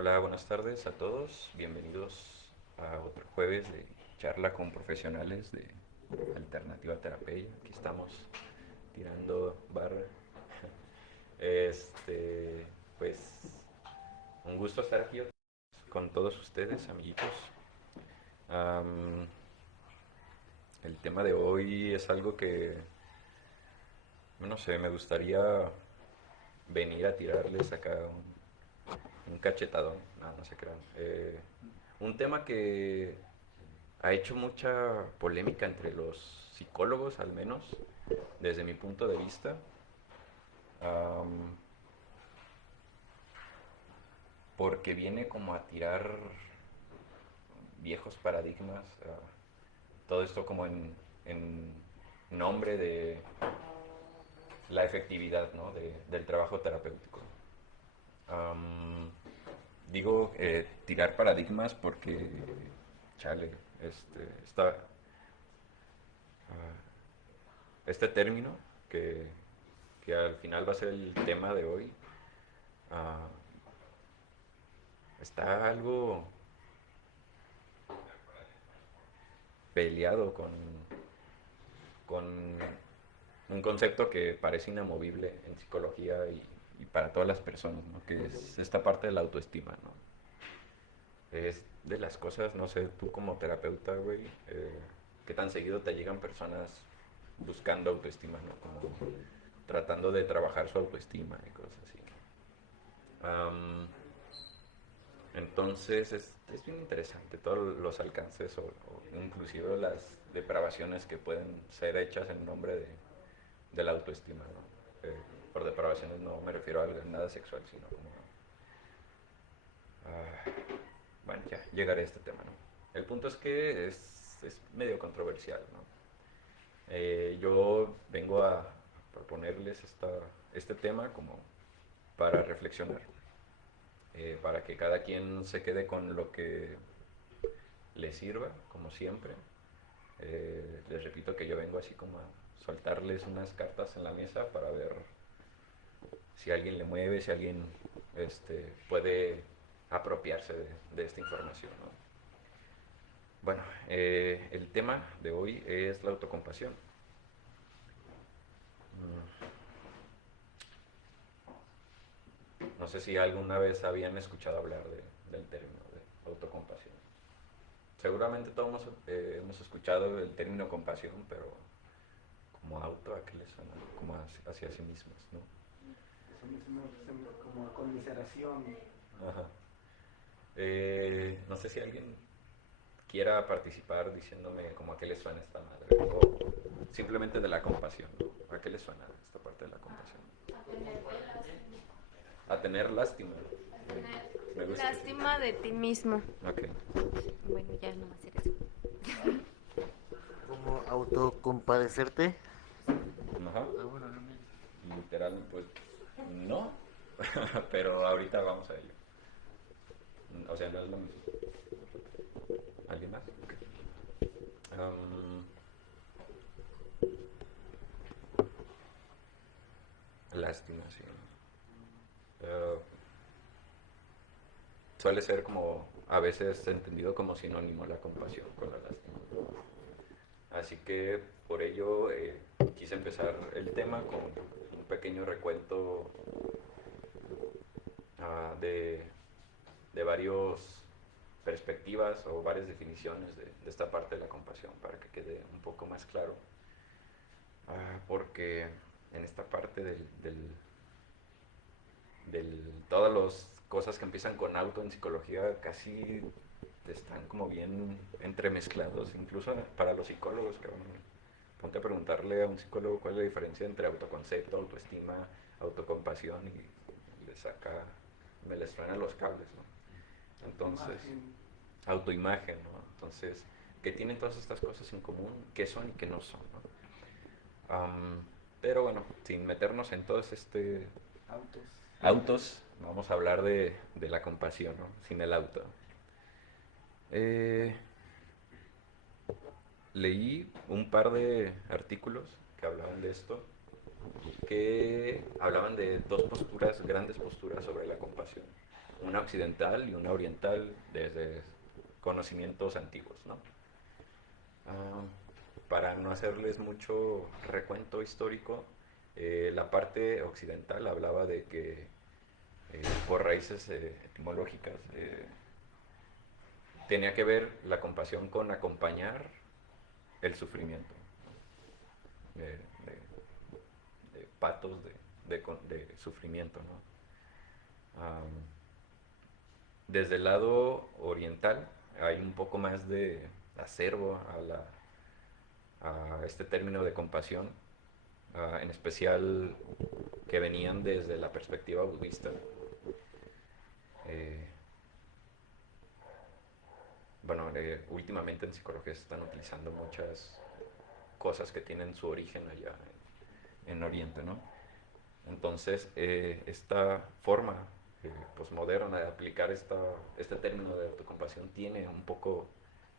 Hola, buenas tardes a todos. Bienvenidos a otro jueves de charla con profesionales de Alternativa Terapia. Aquí estamos tirando barra. Este, pues, un gusto estar aquí con todos ustedes, amiguitos. Am, el tema de hoy es algo que, no sé, me gustaría venir a tirarles acá un cachetadón. No, no se crean. Un tema que ha hecho mucha polémica entre los psicólogos, al menos desde mi punto de vista, am, porque viene como a tirar viejos paradigmas, todo esto como en nombre de la efectividad, ¿no? Del trabajo terapéutico. Am, digo tirar paradigmas porque, chale, este término que, que al final va a ser el tema de hoy, ah, está algo peleado con un concepto que parece inamovible en psicología y para todas las personas, ¿no? Que es esta parte de la autoestima, ¿no? Es de las cosas, no sé, tú como terapeuta, güey, qué tan seguido te llegan personas buscando autoestima, ¿no? Como tratando de trabajar su autoestima y cosas así. Am, entonces es bien interesante todos los alcances o inclusive las depravaciones que pueden ser hechas en nombre de la autoestima, ¿no? Por depravaciones no me refiero a nada sexual, sino como... ah, bueno, ya llegaré a este tema, ¿no? El punto es que es medio controversial, ¿no? Yo vengo a proponerles este tema como para reflexionar, para que cada quien se quede con lo que le sirva, como siempre. Les repito que yo vengo así como a soltarles unas cartas en la mesa para ver si alguien le mueve, si alguien puede apropiarse de esta información, ¿no? Bueno, el tema de hoy es la autocompasión. No sé si alguna vez habían escuchado hablar del término de autocompasión. Seguramente todos hemos escuchado el término compasión, pero como auto, ¿a qué le suena? Como hacia sí mismos, ¿no? Como conmiseración. Ajá. No sé si alguien quiera participar diciéndome como a qué le suena esta madre, o simplemente de la compasión, ¿no? ¿A qué le suena esta parte de la compasión? A tener lástima. Me gusta ese. Lástima de ti mismo. Ok. Bueno, ya no va a ser eso. Como autocompadecerte. Ajá. Ah, bueno, no me... Literal, pues no, pero ahorita vamos a ello. O sea, no es lo mismo. ¿Alguien más? Ok. Am, lástima, sí. Eh, suele ser como a veces entendido como sinónimo la compasión con la lástima. Así que por ello quise empezar el tema con un pequeño recuento ah, de varios perspectivas o varias definiciones de esta parte de la compasión para que quede un poco más claro. Porque en esta parte todas las cosas que empiezan con auto en psicología casi están como bien entremezclados, incluso para los psicólogos, que ponte a preguntarle a un psicólogo cuál es la diferencia entre autoconcepto, autoestima, autocompasión y le saca, me les suenan los cables, ¿no? Entonces, Imagen. autoimagen, ¿no? Entonces, ¿qué tienen todas estas cosas en común? ¿Qué son y qué no son, ¿no? Pero bueno, sin meternos en todos Autos. autos, vamos a hablar de la compasión, ¿no? Sin el auto. Eh, leí un par de artículos que hablaban de esto, que hablaban de dos posturas, grandes posturas sobre la compasión. una occidental y una oriental desde conocimientos antiguos, ¿no? Ah, para no hacerles mucho recuento histórico, la parte occidental hablaba de que por raíces etimológicas tenía que ver la compasión con acompañar el sufrimiento de, de patos de sufrimiento, ¿no? Desde el lado oriental hay un poco más de acervo a este término de compasión, en especial que venían desde la perspectiva budista. Eh, bueno, últimamente en psicología se están utilizando muchas cosas que tienen su origen allá en Oriente, ¿no? Entonces, esta forma posmoderna de aplicar este término de autocompasión tiene un poco,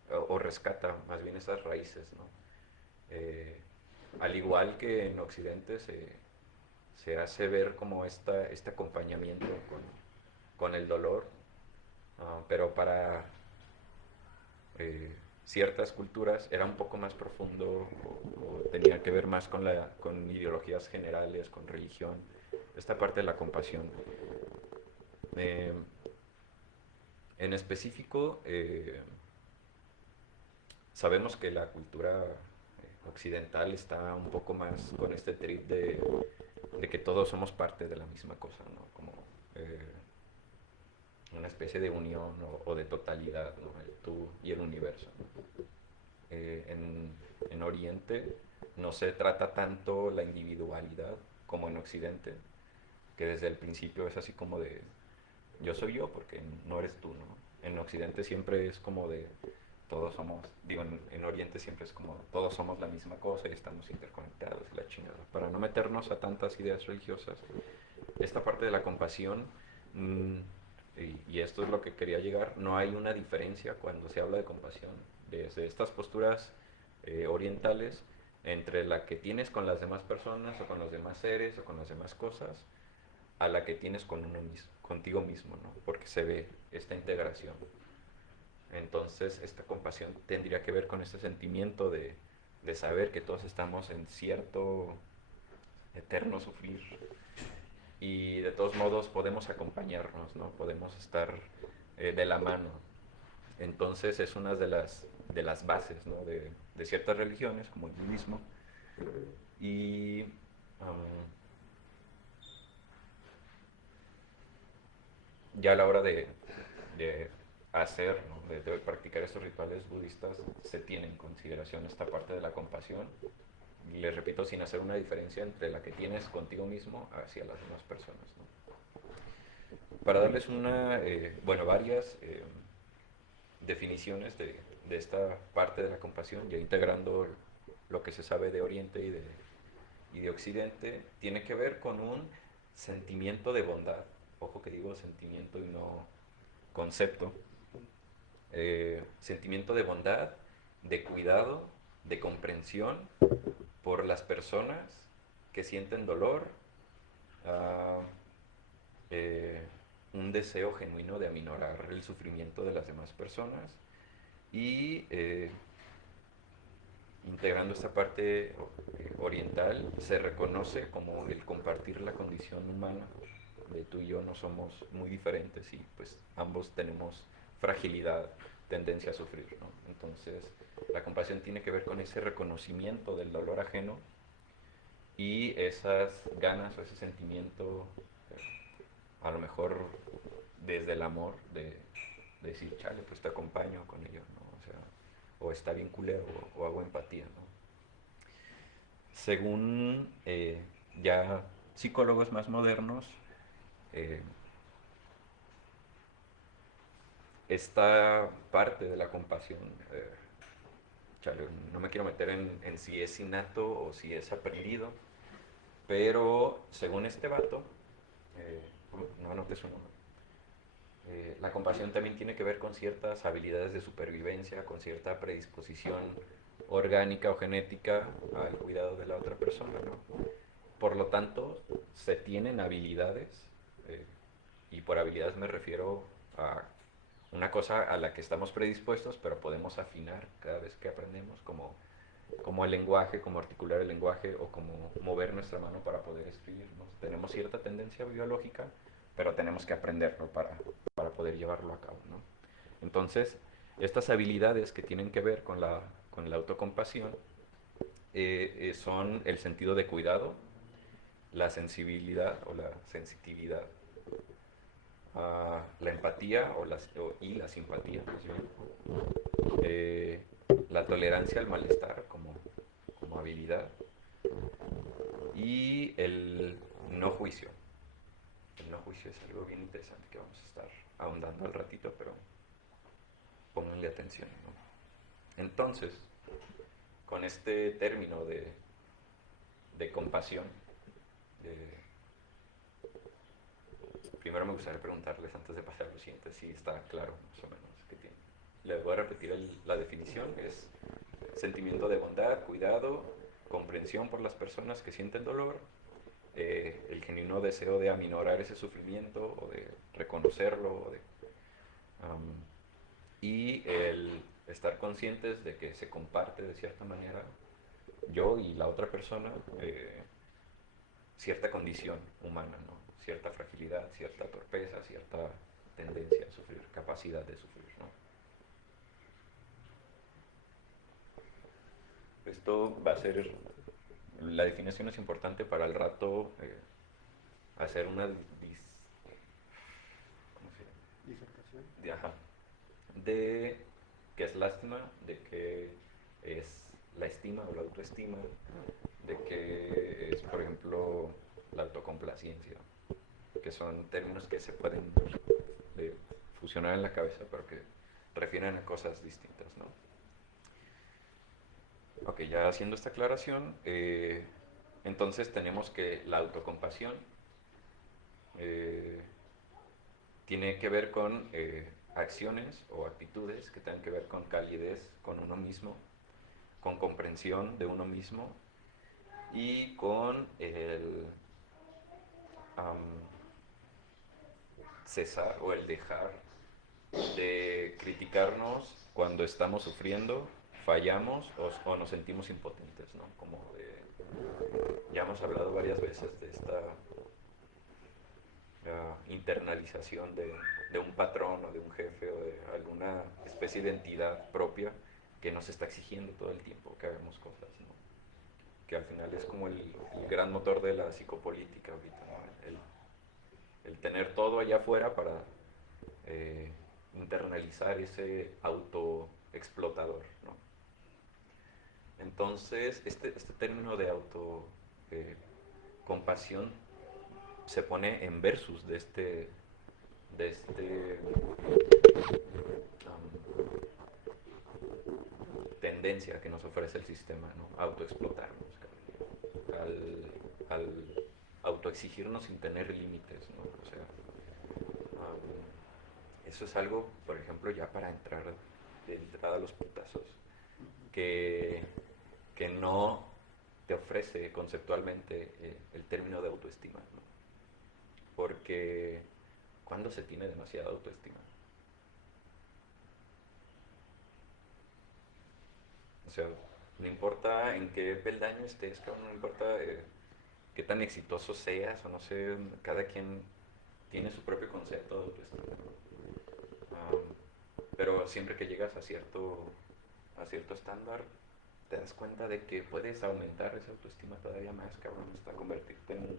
o rescata más bien esas raíces, ¿no? Al igual que en Occidente se hace ver como este acompañamiento con el dolor, pero para ciertas culturas era un poco más profundo o tenía que ver más con ideologías generales, con religión, esta parte de la compasión. Eh, en específico, sabemos que la cultura occidental está un poco más con este trip de que todos somos parte de la misma cosa, ¿no? Como una especie de unión o de totalidad, ¿no? El tú y el universo, ¿no? En Oriente no se trata tanto la individualidad como en Occidente, que desde el principio es así como de yo soy yo porque no eres tú, ¿no? En Occidente siempre es como de todos somos, digo, en Oriente siempre es como todos somos la misma cosa y estamos interconectados y la chingada. Para no meternos a tantas ideas religiosas, esta parte de la compasión, y esto es lo que quería llegar, no hay una diferencia cuando se habla de compasión desde estas posturas orientales entre la que tienes con las demás personas o con los demás seres o con las demás cosas a la que tienes con uno mismo, contigo mismo, ¿no? Porque se ve esta integración. Entonces, esta compasión tendría que ver con este sentimiento de saber que todos estamos en cierto eterno sufrir y de todos modos podemos acompañarnos, ¿no? Podemos estar de la mano. Entonces, es una de las bases, ¿no? De ciertas religiones, como el budismo. Y ya a la hora de hacer, ¿no? De practicar estos rituales budistas, se tiene en consideración esta parte de la compasión. Y les repito, sin hacer una diferencia entre la que tienes contigo mismo hacia las demás personas, ¿no? Para darles bueno, varias definiciones de esta parte de la compasión, ya integrando lo que se sabe de Oriente y de Occidente, tiene que ver con un sentimiento de bondad. Ojo que digo sentimiento y no concepto. Sentimiento de bondad, de cuidado, de comprensión por las personas que sienten dolor, uh, un deseo genuino de aminorar el sufrimiento de las demás personas y integrando esta parte oriental se reconoce como el compartir la condición humana de tú y yo no somos muy diferentes y pues ambos tenemos fragilidad, tendencia a sufrir, ¿no? Entonces la compasión tiene que ver con ese reconocimiento del dolor ajeno y esas ganas o ese sentimiento, a lo mejor desde el amor, de decir, chale, pues te acompaño con ello, ¿no? O sea, o está bien culero o hago empatía, ¿no? Según ya psicólogos más modernos, eh, esta parte de la compasión, chale, no me quiero meter en si es innato o si es aprendido, pero según este vato, no anoté su nombre, la compasión también tiene que ver con ciertas habilidades de supervivencia, con cierta predisposición orgánica o genética al cuidado de la otra persona, ¿no? Por lo tanto, se tienen habilidades Y por habilidades me refiero a una cosa a la que estamos predispuestos, pero podemos afinar cada vez que aprendemos, como el lenguaje, como articular el lenguaje o como mover nuestra mano para poder escribir, ¿no? Tenemos cierta tendencia biológica, pero tenemos que aprenderlo para poder llevarlo a cabo, ¿no? Entonces, estas habilidades que tienen que ver con la autocompasión son el sentido de cuidado, la sensibilidad o la sensitividad, la empatía y la simpatía, más bien, eh, la tolerancia al malestar como habilidad y el no juicio. El no juicio es algo bien interesante que vamos a estar ahondando al ratito, pero pónganle atención, ¿no? Entonces, con este término de compasión, primero me gustaría preguntarles antes de pasar a lo siguiente si está claro más o menos qué tiene. Les voy a repetir la definición, es sentimiento de bondad, cuidado, comprensión por las personas que sienten dolor, el genuino deseo de aminorar ese sufrimiento o de reconocerlo y el estar conscientes de que se comparte de cierta manera yo y la otra persona cierta condición humana, ¿no? Cierta fragilidad, cierta torpeza, cierta tendencia a sufrir, capacidad de sufrir, ¿no? Esto va a ser, la definición es importante para el rato hacer una ¿cómo se llama? Disertación. Ajá, de qué es lástima, de qué es la estima o la autoestima, de qué es, por ejemplo, la autocomplacencia, que son términos que se pueden fusionar en la cabeza, pero que refieren a cosas distintas, ¿no? Ok, ya haciendo esta aclaración, entonces tenemos que la autocompasión eh, tiene que ver con acciones o actitudes que tengan que ver con calidez con uno mismo, con comprensión de uno mismo y con el cesar o el dejar de criticarnos cuando estamos sufriendo, fallamos o nos sentimos impotentes, ¿no? Ya hemos hablado varias veces de esta internalización de un patrón o de un jefe o de alguna especie de entidad propia que nos está exigiendo todo el tiempo que hagamos cosas, ¿no? Que al final es como el gran motor de la psicopolítica ahorita, ¿no? El tener todo allá afuera para internalizar ese autoexplotador, ¿no? Entonces, este término de autocompasión se pone en versus de este tendencia que nos ofrece el sistema, ¿no? Autoexplotarnos, al autoexigirnos sin tener límites, ¿no? O sea, eso es algo, por ejemplo, ya para entrar de entrada a los putazos, que, que no te ofrece conceptualmente el término de autoestima, ¿no? Porque ¿cuándo se tiene demasiada autoestima? O sea, no importa en qué peldaño estés, cabrón, no importa qué tan exitoso seas o no sé, cada quien tiene su propio concepto de autoestima. Pero siempre que llegas a cierto estándar, te das cuenta de que puedes aumentar esa autoestima todavía más, cabrón, hasta convertirte en un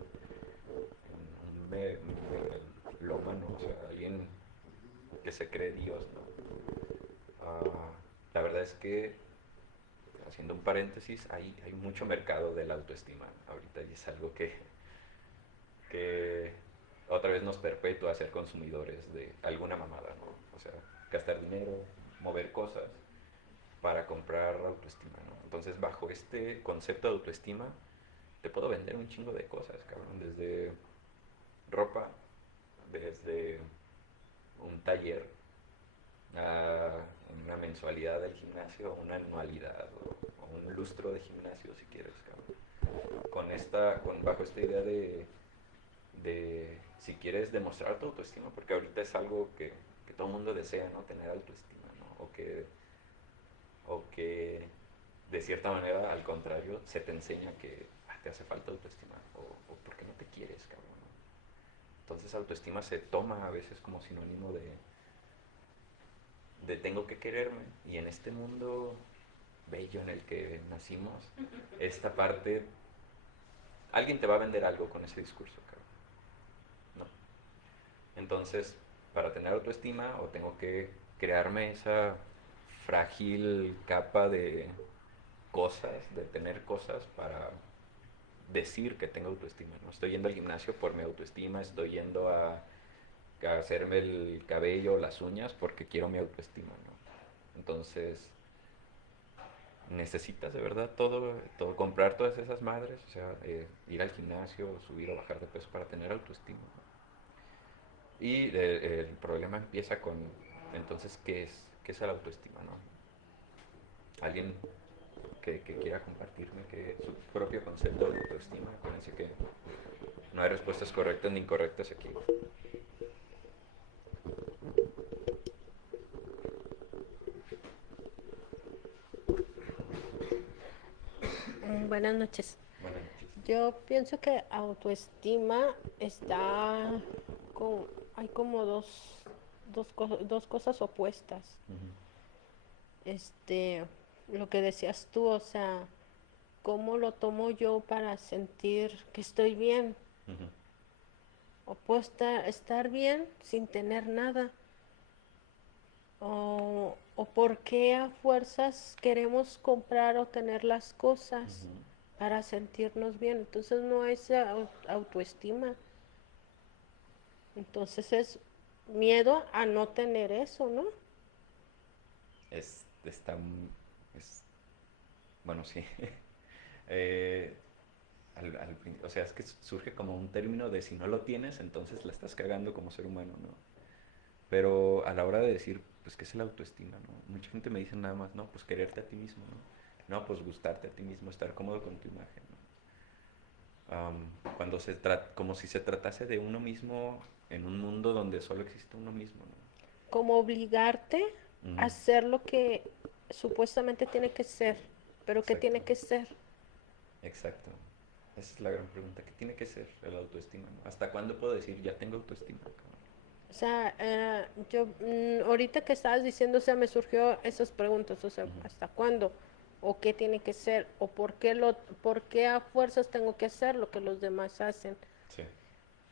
melómano, o sea, alguien que se cree Dios, ¿no? La verdad es que, haciendo un paréntesis, hay mucho mercado de la autoestima ahorita y es algo que otra vez nos perpetúa a ser consumidores de alguna mamada, ¿no? O sea, gastar dinero, mover cosas para comprar autoestima, ¿no? Entonces, bajo este concepto de autoestima, te puedo vender un chingo de cosas, cabrón, desde ropa, desde un taller, a una mensualidad del gimnasio, una anualidad o un lustro de gimnasio si quieres, cabrón. Bajo esta idea de quieres demostrar tu autoestima, porque ahorita es algo que todo el mundo desea, ¿no? Tener autoestima, ¿no? O que de cierta manera, al contrario, se te enseña que te hace falta autoestima, o porque no te quieres, cabrón, ¿no? Entonces autoestima se toma a veces como sinónimo de tengo que quererme, y en este mundo bello en el que nacimos, esta parte, alguien te va a vender algo con ese discurso, cabrón, ¿no? Entonces, para tener autoestima, o tengo que crearme esa frágil capa de cosas, de tener cosas para decir que tengo autoestima, ¿no? Estoy yendo al gimnasio por mi autoestima, estoy yendo a hacerme el cabello, las uñas, porque quiero mi autoestima, ¿no? Entonces, necesitas de verdad todo comprar todas esas madres, o sea, ir al gimnasio, subir o bajar de peso para tener autoestima, ¿no? Y el problema empieza con, entonces, ¿qué es el autoestima, no? Alguien que quiera compartirme su propio concepto de autoestima. Acuérdense que no hay respuestas correctas ni incorrectas aquí. Buenas noches. Buenas noches. Yo pienso que autoestima está con, hay como dos cosas opuestas. Este, lo que decías tú, o sea, ¿cómo lo tomo yo para sentir que estoy bien? Ujú. O puedo estar bien sin tener nada. O por qué a fuerzas queremos comprar o tener las cosas Ujú. para sentirnos bien. Entonces no es autoestima. Entonces es miedo a no tener eso, ¿no? Está, bueno, sí. Eh, o sea, es que surge como un término de si no lo tienes, entonces la estás cagando como ser humano, ¿no? Pero a la hora de decir, pues, ¿qué es la autoestima, no? Mucha gente me dice nada más, no, pues quererte a ti mismo, ¿no? No, pues gustarte a ti mismo, estar cómodo con tu imagen, ¿no? Cuando se trata, como si se tratase de uno mismo en un mundo donde solo existe uno mismo, Como obligarte ¿no? a Ujú. hacer lo que supuestamente tiene que ser, pero ¿qué Exacto, tiene que ser? exacto. Esa es la gran pregunta. ¿Qué tiene que ser el autoestima, no? ¿Hasta cuándo puedo decir ya tengo autoestima, cabrón? O sea, yo ahorita que estabas diciendo, o sea, me surgió esas preguntas, o sea, Ujú. ¿hasta cuándo? ¿O qué tiene que ser? ¿O por qué a fuerzas tengo que hacer lo que los demás hacen? Sí.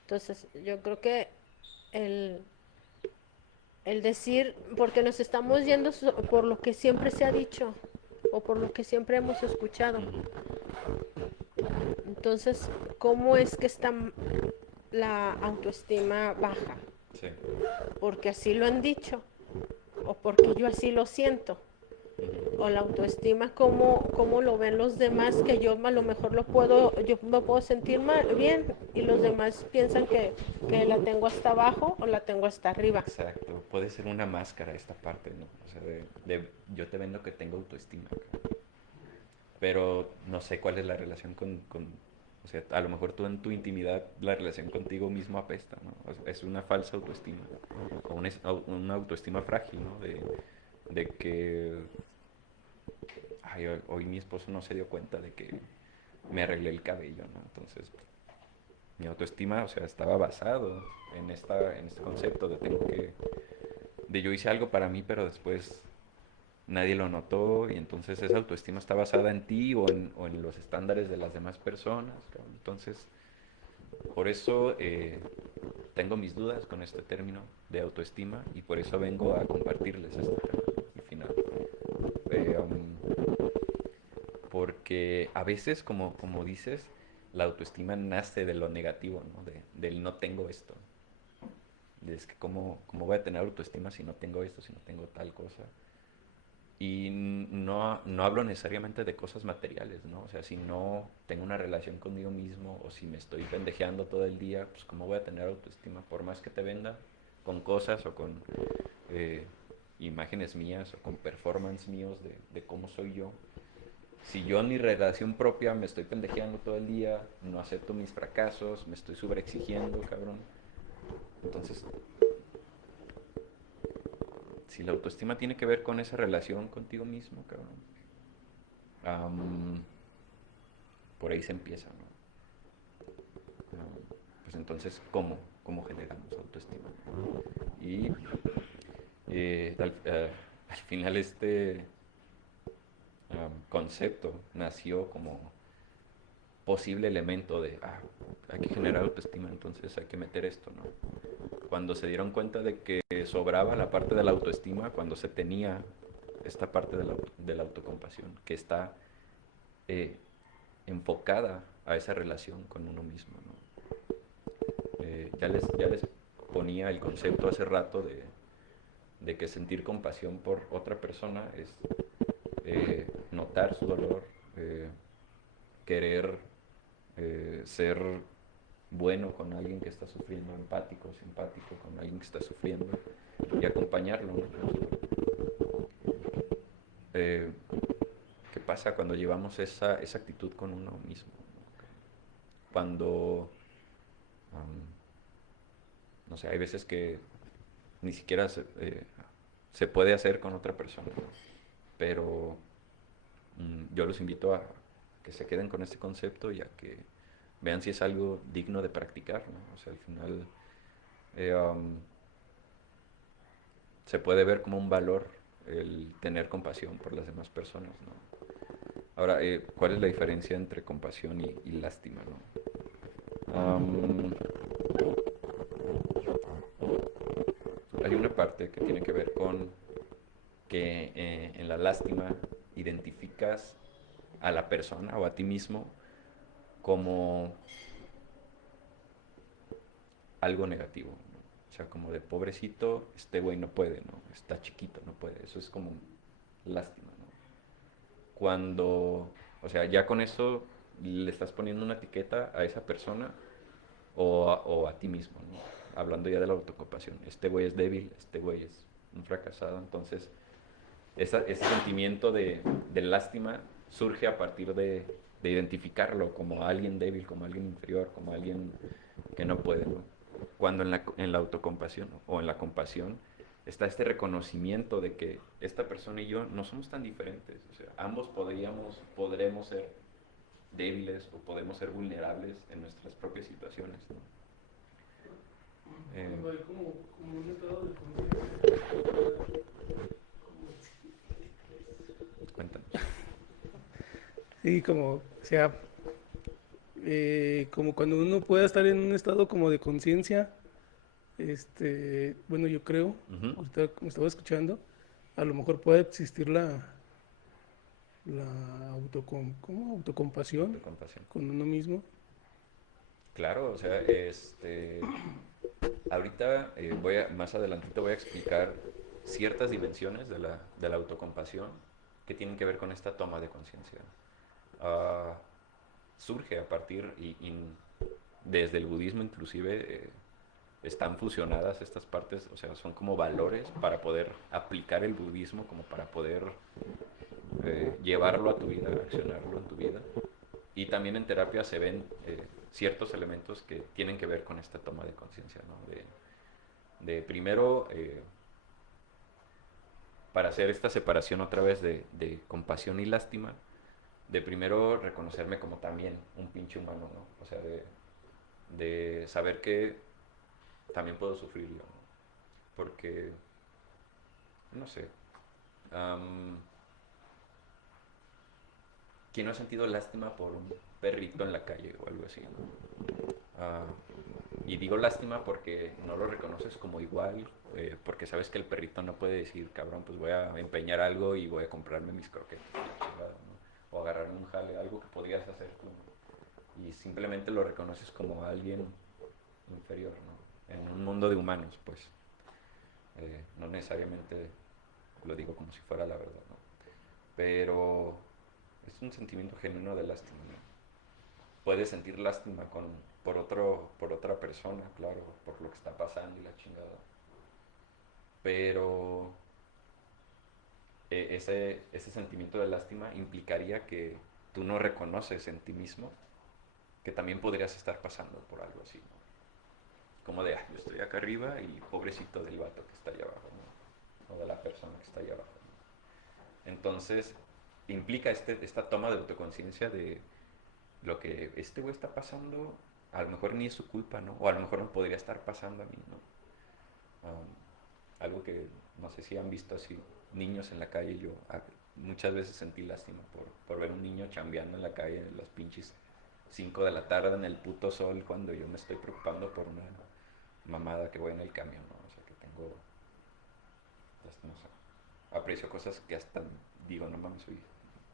Entonces, yo creo que el, el decir, porque nos estamos yendo por lo que siempre se ha dicho o por lo que siempre hemos escuchado. Ujú. Entonces, ¿cómo es que está la autoestima baja? Sí. Porque así lo han dicho o porque yo así lo siento. Ujú. O la autoestima, cómo lo ven los demás, que yo a lo mejor yo me puedo sentir bien y los demás piensan que la tengo hasta abajo o la tengo hasta arriba. Exacto. Puede ser una máscara esta parte, ¿no? O sea, yo te vendo que tengo autoestima, cabrón. Pero no sé cuál es la relación o sea, a lo mejor tú en tu intimidad la relación contigo mismo apesta, ¿no? O sea, es una falsa autoestima, o una autoestima frágil, ¿no? De que, ay, hoy mi esposo no se dio cuenta de que me arreglé el cabello, ¿no? Entonces, mi autoestima, o sea, estaba basado en este concepto de yo hice algo para mí, pero después nadie lo notó, y entonces esa autoestima está basada en ti o en los estándares de las demás personas, cabrón. Entonces, por eso tengo mis dudas con este término de autoestima, y por eso vengo a compartirles este tema y final. Eh, um, Porque a veces, como dices, la autoestima nace de lo negativo, ¿no? Del no tengo esto. Es que cómo voy a tener autoestima si no tengo esto, si no tengo tal cosa. Y no hablo necesariamente de cosas materiales, ¿no? O sea, si no tengo una relación conmigo mismo, o si me estoy pendejeando todo el día, pues ¿cómo voy a tener autoestima? Por más que te venda con cosas o con eh, imágenes mías o con performance míos de cómo soy yo. Si yo en mi relación propia me estoy pendejeando todo el día, no acepto mis fracasos, me estoy sobreexigiendo, cabrón, Entonces, si la autoestima tiene que ver con esa relación contigo mismo, cabrón, por ahí se empieza, ¿no? Pues entonces, ¿cómo generamos autoestima? Y al final este concepto nació como posible elemento de, hay que generar autoestima, entonces hay que meter esto, ¿no? Cuando se dieron cuenta de que sobraba la parte de la autoestima, cuando se tenía esta parte de la autocompasión, que está enfocada a esa relación con uno mismo, ¿no? Ya les ponía el concepto hace rato de que sentir compasión por otra persona es notar su dolor, querer ser bueno con alguien que está sufriendo, empático, simpático con alguien que está sufriendo y acompañarlo, ¿no? ¿Qué pasa cuando llevamos esa actitud con uno mismo? Cuando, no sé, hay veces que ni siquiera se puede hacer con otra persona, ¿no? Pero yo los invito a que se queden con este concepto y a que vean si es algo digno de practicar, ¿no? O sea, al final se puede ver como un valor el tener compasión por las demás personas, ¿no? Ahora, ¿cuál es la diferencia entre compasión y lástima, ¿no? Hay una parte que tiene que ver con que en la lástima identificas a la persona o a ti mismo como algo negativo, ¿no? O sea, como de pobrecito, este güey no puede, ¿no? Está chiquito, no puede. Eso es como lástima, ¿no? Cuando, o sea, ya con eso le estás poniendo una etiqueta a esa persona o a ti mismo, ¿no? Hablando ya de la autocompasión. Este güey es débil, este güey es un fracasado. Entonces, ese sentimiento de lástima surge a partir de identificarlo como alguien débil, como alguien inferior, como alguien que no puede, ¿no? Cuando en la autocompasión o en la compasión está este reconocimiento de que esta persona y yo no somos tan diferentes. O sea, ambos podremos ser débiles o podemos ser vulnerables en nuestras propias situaciones, ¿no? Cuando hay como un estado de conciencia, Cuéntanos. sí, como, o sea, como cuando uno pueda estar en un estado como de conciencia, bueno, yo creo, Ujú. ahorita como estaba escuchando, a lo mejor puede existir la ¿cómo? Autocompasión Autocompasión. con uno mismo. Claro, o sea, ahorita más adelantito voy a explicar ciertas dimensiones de la autocompasión que tienen que ver con esta toma de conciencia. Ah, Surge a partir desde el budismo inclusive están fusionadas estas partes, o sea, son como valores para poder aplicar el budismo, como para poder llevarlo a tu vida, accionarlo en tu vida. Y también en terapia se ven ciertos elementos que tienen que ver con esta toma de conciencia, ¿no? De primero, para hacer esta separación otra vez de compasión y lástima, de primero reconocerme como también un pinche humano, ¿no? O sea, de saber que también puedo sufrir yo, ¿no? Porque, no sé, ¿quién no ha sentido lástima por un perrito en la calle o algo así, ¿no? Y digo lástima porque no lo reconoces como igual, porque sabes que el perrito no puede decir, cabrón, pues voy a empeñar algo y voy a comprarme mis croquetas, ¿no? O agarrarme un jale, algo que podrías hacer tú, ¿no? Y simplemente lo reconoces como alguien inferior, ¿no? En un mundo de humanos, pues, no necesariamente lo digo como si fuera la verdad, ¿no? Pero es un sentimiento genuino de lástima, ¿no? Puedes sentir lástima por otra persona, claro, por lo que está pasando y la chingada. Pero ese sentimiento de lástima implicaría que tú no reconoces en ti mismo que también podrías estar pasando por algo así, ¿no? como de, yo estoy acá arriba y pobrecito del vato que está allá abajo, ¿no? O de la persona que está allá abajo, ¿no? Entonces, implica esta toma de autoconciencia de lo que este güey está pasando, a lo mejor ni es su culpa, ¿no? O a lo mejor no podría estar pasando a mí, ¿no? Algo que no sé si han visto así, niños en la calle, yo muchas veces sentí lástima por ver un niño chambeando en la calle en las pinches 5 de la tarde en el puto sol cuando yo me estoy preocupando por una mamada que voy en el camión, ¿no? O sea, que tengo, no sé, aprecio cosas que hasta digo, no mames, hoy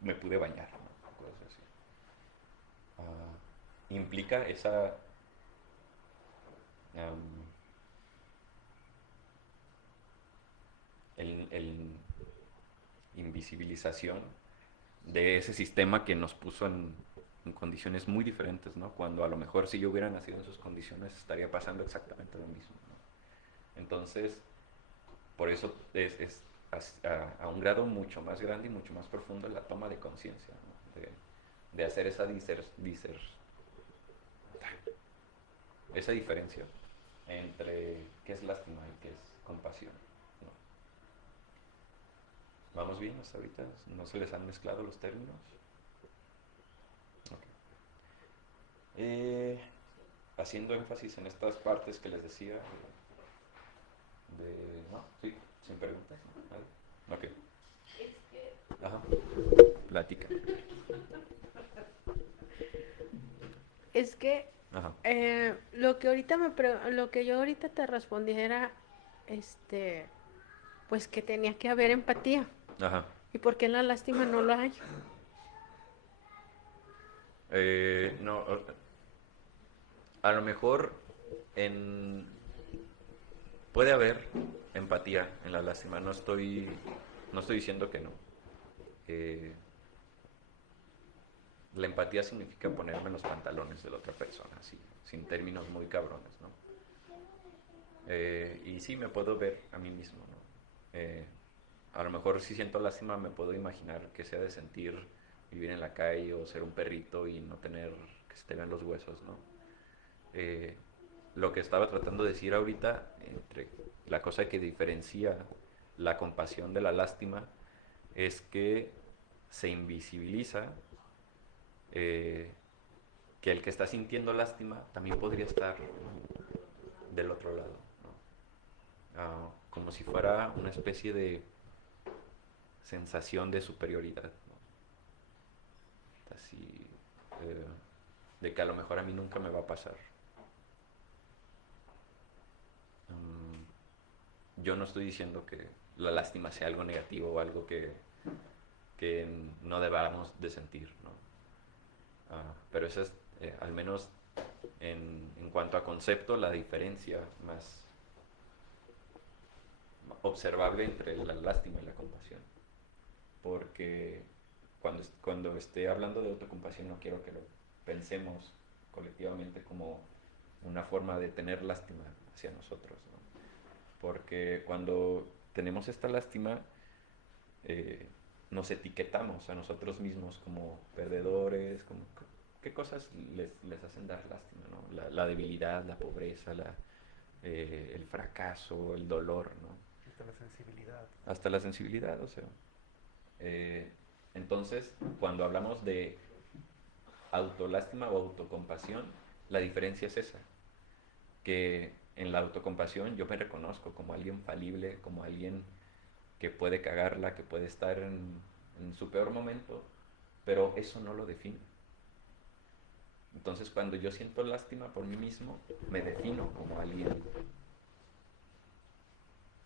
me pude bañar, ¿no? Cosas así. Implica esa el invisibilización de ese sistema que nos puso en condiciones muy diferentes, ¿no? Cuando a lo mejor si yo hubiera nacido en sus condiciones estaría pasando exactamente lo mismo, ¿no? Entonces, por eso es a un grado mucho más grande y mucho más profundo la toma de conciencia, ¿no? De hacer esa diferencia entre qué es lástima y qué es compasión, ¿no? ¿Vamos bien hasta ahorita? ¿No se les han mezclado los términos? Okay. Haciendo énfasis en estas partes que les decía ¿no? Sí, sin preguntas, ¿no? Ok. Ajá. Plática. Es que Ajá. lo que yo ahorita te respondí era, pues que tenía que haber empatía. Ajá. ¿Y por qué en la lástima no lo hay? No, a lo mejor en puede haber empatía en la lástima. No estoy diciendo que no. Eh, la empatía significa ponerme en los pantalones de la otra persona, así, sin términos muy cabrones, ¿no? Y sí, me puedo ver a mí mismo, ¿no? A lo mejor si siento lástima me puedo imaginar que sea de sentir vivir en la calle o ser un perrito y no tener que se te vean los huesos, ¿no? Lo que estaba tratando de decir ahorita, entre la cosa que diferencia la compasión de la lástima, es que se invisibiliza que el que está sintiendo lástima también podría estar del otro lado, ¿no? Como si fuera una especie de sensación de superioridad, ¿no? Así, de que a lo mejor a mí nunca me va a pasar. Yo no estoy diciendo que la lástima sea algo negativo o algo que no debamos de sentir, ¿no? Pero esa es, al menos en cuanto a concepto, la diferencia más observable entre la lástima y la compasión. Porque cuando esté hablando de autocompasión no quiero que lo pensemos colectivamente como una forma de tener lástima hacia nosotros, ¿no? Porque cuando tenemos esta lástima, nos etiquetamos a nosotros mismos como perdedores, como qué cosas les hacen dar lástima, ¿no? La debilidad, la pobreza, el fracaso, el dolor, ¿no? Hasta la sensibilidad. Hasta la sensibilidad, o sea. Entonces, cuando hablamos de autolástima o autocompasión, la diferencia es esa, que en la autocompasión yo me reconozco como alguien falible, como alguien que puede cagarla, que puede estar en su peor momento, pero eso no lo define. Entonces, cuando yo siento lástima por mí mismo, me defino como alguien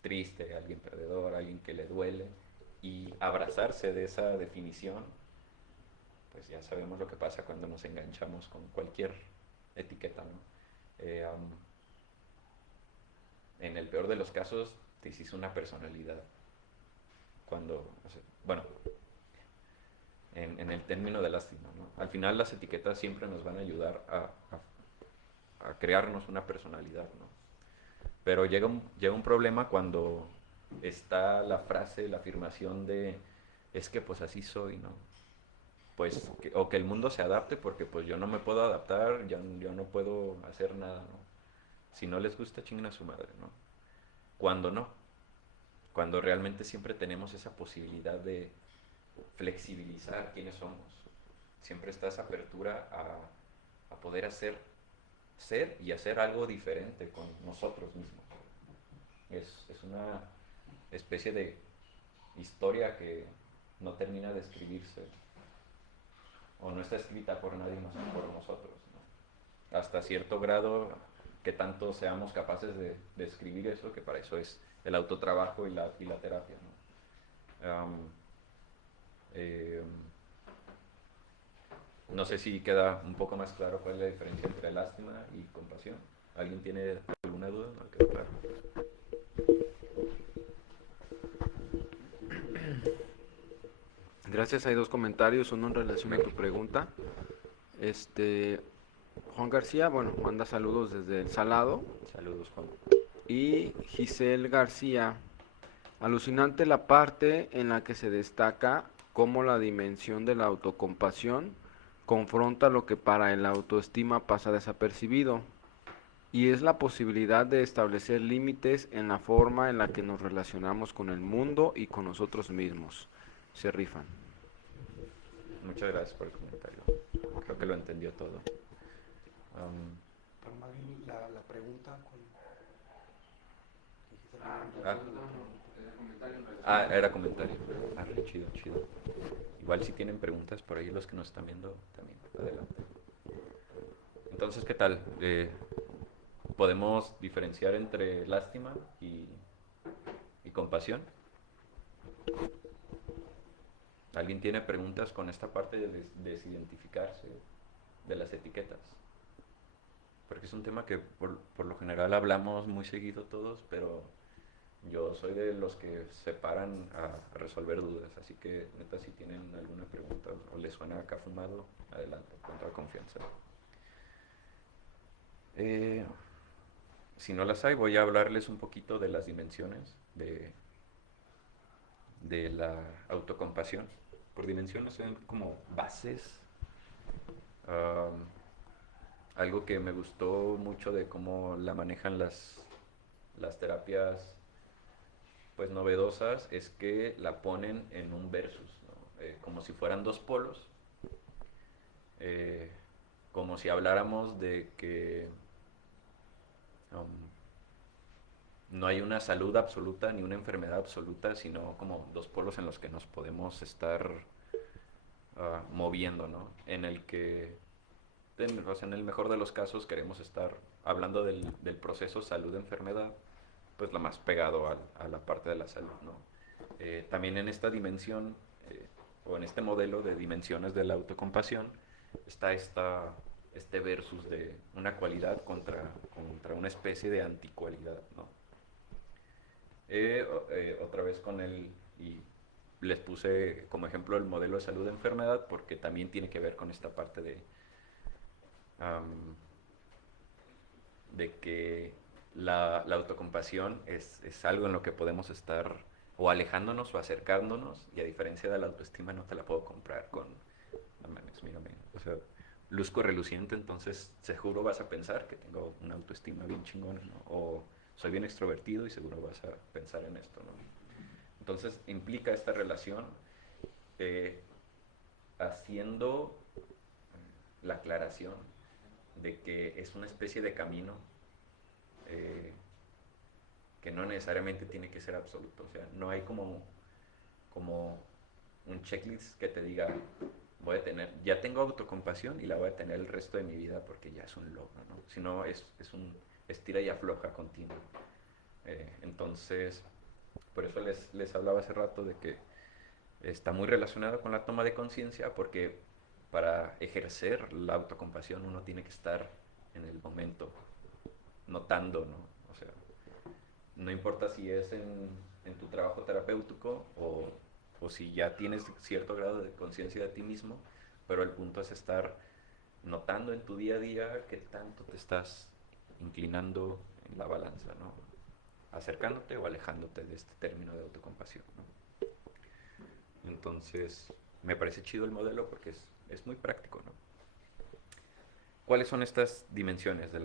triste, alguien perdedor, alguien que le duele, y abrazarse de esa definición, pues ya sabemos lo que pasa cuando nos enganchamos con cualquier etiqueta, ¿no? En el peor de los casos, te hiciste una personalidad. Cuando, o sea, bueno, en el término de lástima, ¿no? Al final las etiquetas siempre nos van a ayudar a crearnos una personalidad, ¿no? Pero llega un problema cuando está la frase, la afirmación de es que pues así soy, ¿no? Pues, o que el mundo se adapte porque pues yo no me puedo adaptar, yo no puedo hacer nada, ¿no? Si no les gusta, chinguen a su madre, ¿no? Cuando no, cuando realmente siempre tenemos esa posibilidad de flexibilizar quiénes somos. Siempre está esa apertura a poder ser y hacer algo diferente con nosotros mismos. Es una especie de historia que no termina de escribirse o no está escrita por nadie más que por nosotros, ¿no? Hasta cierto grado, que tanto seamos capaces de escribir eso, que para eso es el autotrabajo y la terapia, ¿no? No sé si queda un poco más claro cuál es la diferencia entre lástima y compasión. ¿Alguien tiene alguna duda? ¿No quedó claro? Gracias, hay dos comentarios, uno en relación a tu pregunta. Juan García, bueno, manda saludos desde El Salado. Saludos, Juan. Y Giselle García, alucinante la parte en la que se destaca cómo la dimensión de la autocompasión confronta lo que para el autoestima pasa desapercibido, y es la posibilidad de establecer límites en la forma en la que nos relacionamos con el mundo y con nosotros mismos. Se rifan. Muchas gracias por el comentario. Creo que lo entendió todo. Pero más bien la pregunta con... Era comentario. Chido, chido. Igual si tienen preguntas por ahí los que nos están viendo también, adelante. Entonces, ¿qué tal? ¿Podemos diferenciar entre lástima y compasión? ¿Alguien tiene preguntas con esta parte de desidentificarse de las etiquetas? Porque es un tema que por lo general hablamos muy seguido todos, pero yo soy de los que se paran a resolver dudas, así que neta, si tienen alguna pregunta o les suena acá fumado, adelante, con toda confianza. Si no las hay, voy a hablarles un poquito de las dimensiones de la autocompasión. Por dimensiones son como bases. Algo que me gustó mucho de cómo la manejan las terapias pues novedosas es que la ponen en un versus, ¿no? Como si fueran dos polos, como si habláramos de que no hay una salud absoluta ni una enfermedad absoluta, sino como dos polos en los que nos podemos estar moviendo, ¿no? En el que, o sea, en el mejor de los casos queremos estar hablando del proceso salud-enfermedad, pues lo más pegado a la parte de la salud, ¿no? También en esta dimensión, o en este modelo de dimensiones de la autocompasión, está este versus de una cualidad contra una especie de anticualidad, ¿no? Otra vez y les puse como ejemplo el modelo de salud-enfermedad, porque también tiene que ver con esta parte de que la autocompasión es algo en lo que podemos estar o alejándonos o acercándonos, y a diferencia de la autoestima no te la puedo comprar con, no mames, mírame, o sea, luzco reluciente, entonces seguro vas a pensar que tengo una autoestima bien chingona, ¿no? O soy bien extrovertido y seguro vas a pensar en esto, ¿no? Entonces implica esta relación haciendo la aclaración de que es una especie de camino que no necesariamente tiene que ser absoluto. O sea, no hay como un checklist que te diga, ya tengo autocompasión y la voy a tener el resto de mi vida porque ya es un logro, ¿no? Sino es un estira y afloja continuo. Entonces, por eso les hablaba hace rato de que está muy relacionado con la toma de conciencia, porque para ejercer la autocompasión uno tiene que estar en el momento, notando, ¿no? O sea, no importa si es en tu trabajo terapéutico o si ya tienes cierto grado de conciencia de ti mismo, pero el punto es estar notando en tu día a día qué tanto te estás inclinando en la balanza, ¿no? Acercándote o alejándote de este término de autocompasión, ¿no? Entonces, me parece chido el modelo porque es muy práctico, ¿no? ¿Cuáles son estas dimensiones de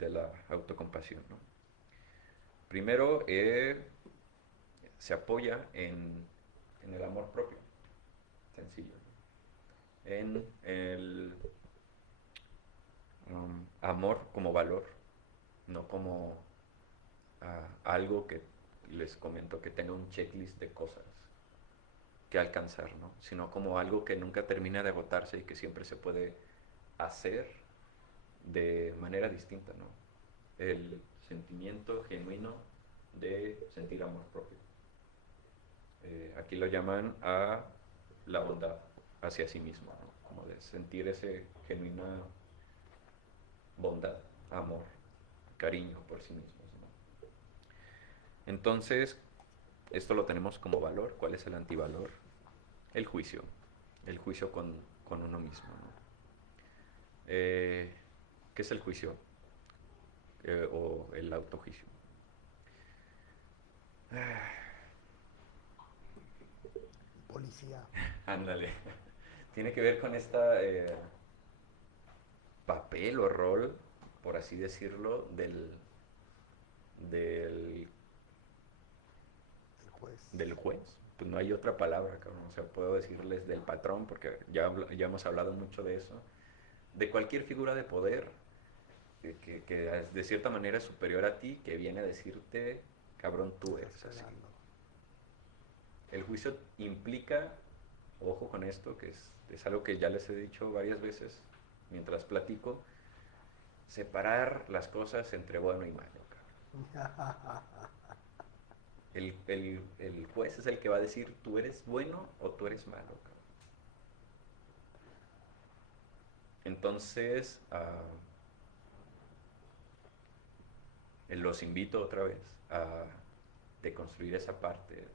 de la autocompasión, ¿no? Primero, se apoya en el amor propio, sencillo, ¿no? En el amor como valor, no como algo que les comento que tenga un checklist de cosas que alcanzar, ¿no? Sino como algo que nunca termina de agotarse y que siempre se puede hacer de manera distinta, ¿no? El sentimiento genuino de sentir amor propio. Aquí lo llaman a la bondad hacia sí mismo, ¿no? Como de sentir ese genuina bondad, amor, cariño por sí mismos, ¿no? Entonces, esto lo tenemos como valor. ¿Cuál es el antivalor? El juicio con uno mismo, ¿no? ¿Qué es el juicio? O el autojuicio. Policía. Ándale. Tiene que ver con papel o rol, por así decirlo, El juez. del juez. Pues no hay otra palabra, cabrón. O sea, puedo decirles del patrón, porque ya hemos hablado mucho de eso. De cualquier figura de poder que de cierta manera es superior a ti, que viene a decirte, cabrón, tú eres así. El juicio implica, ojo con esto, que es algo que ya les he dicho varias veces mientras platico, separar las cosas entre bueno y malo, cabrón. El juez es el que va a decir, tú eres bueno o tú eres malo, cabrón. Entonces, los invito otra vez a deconstruir esa parte.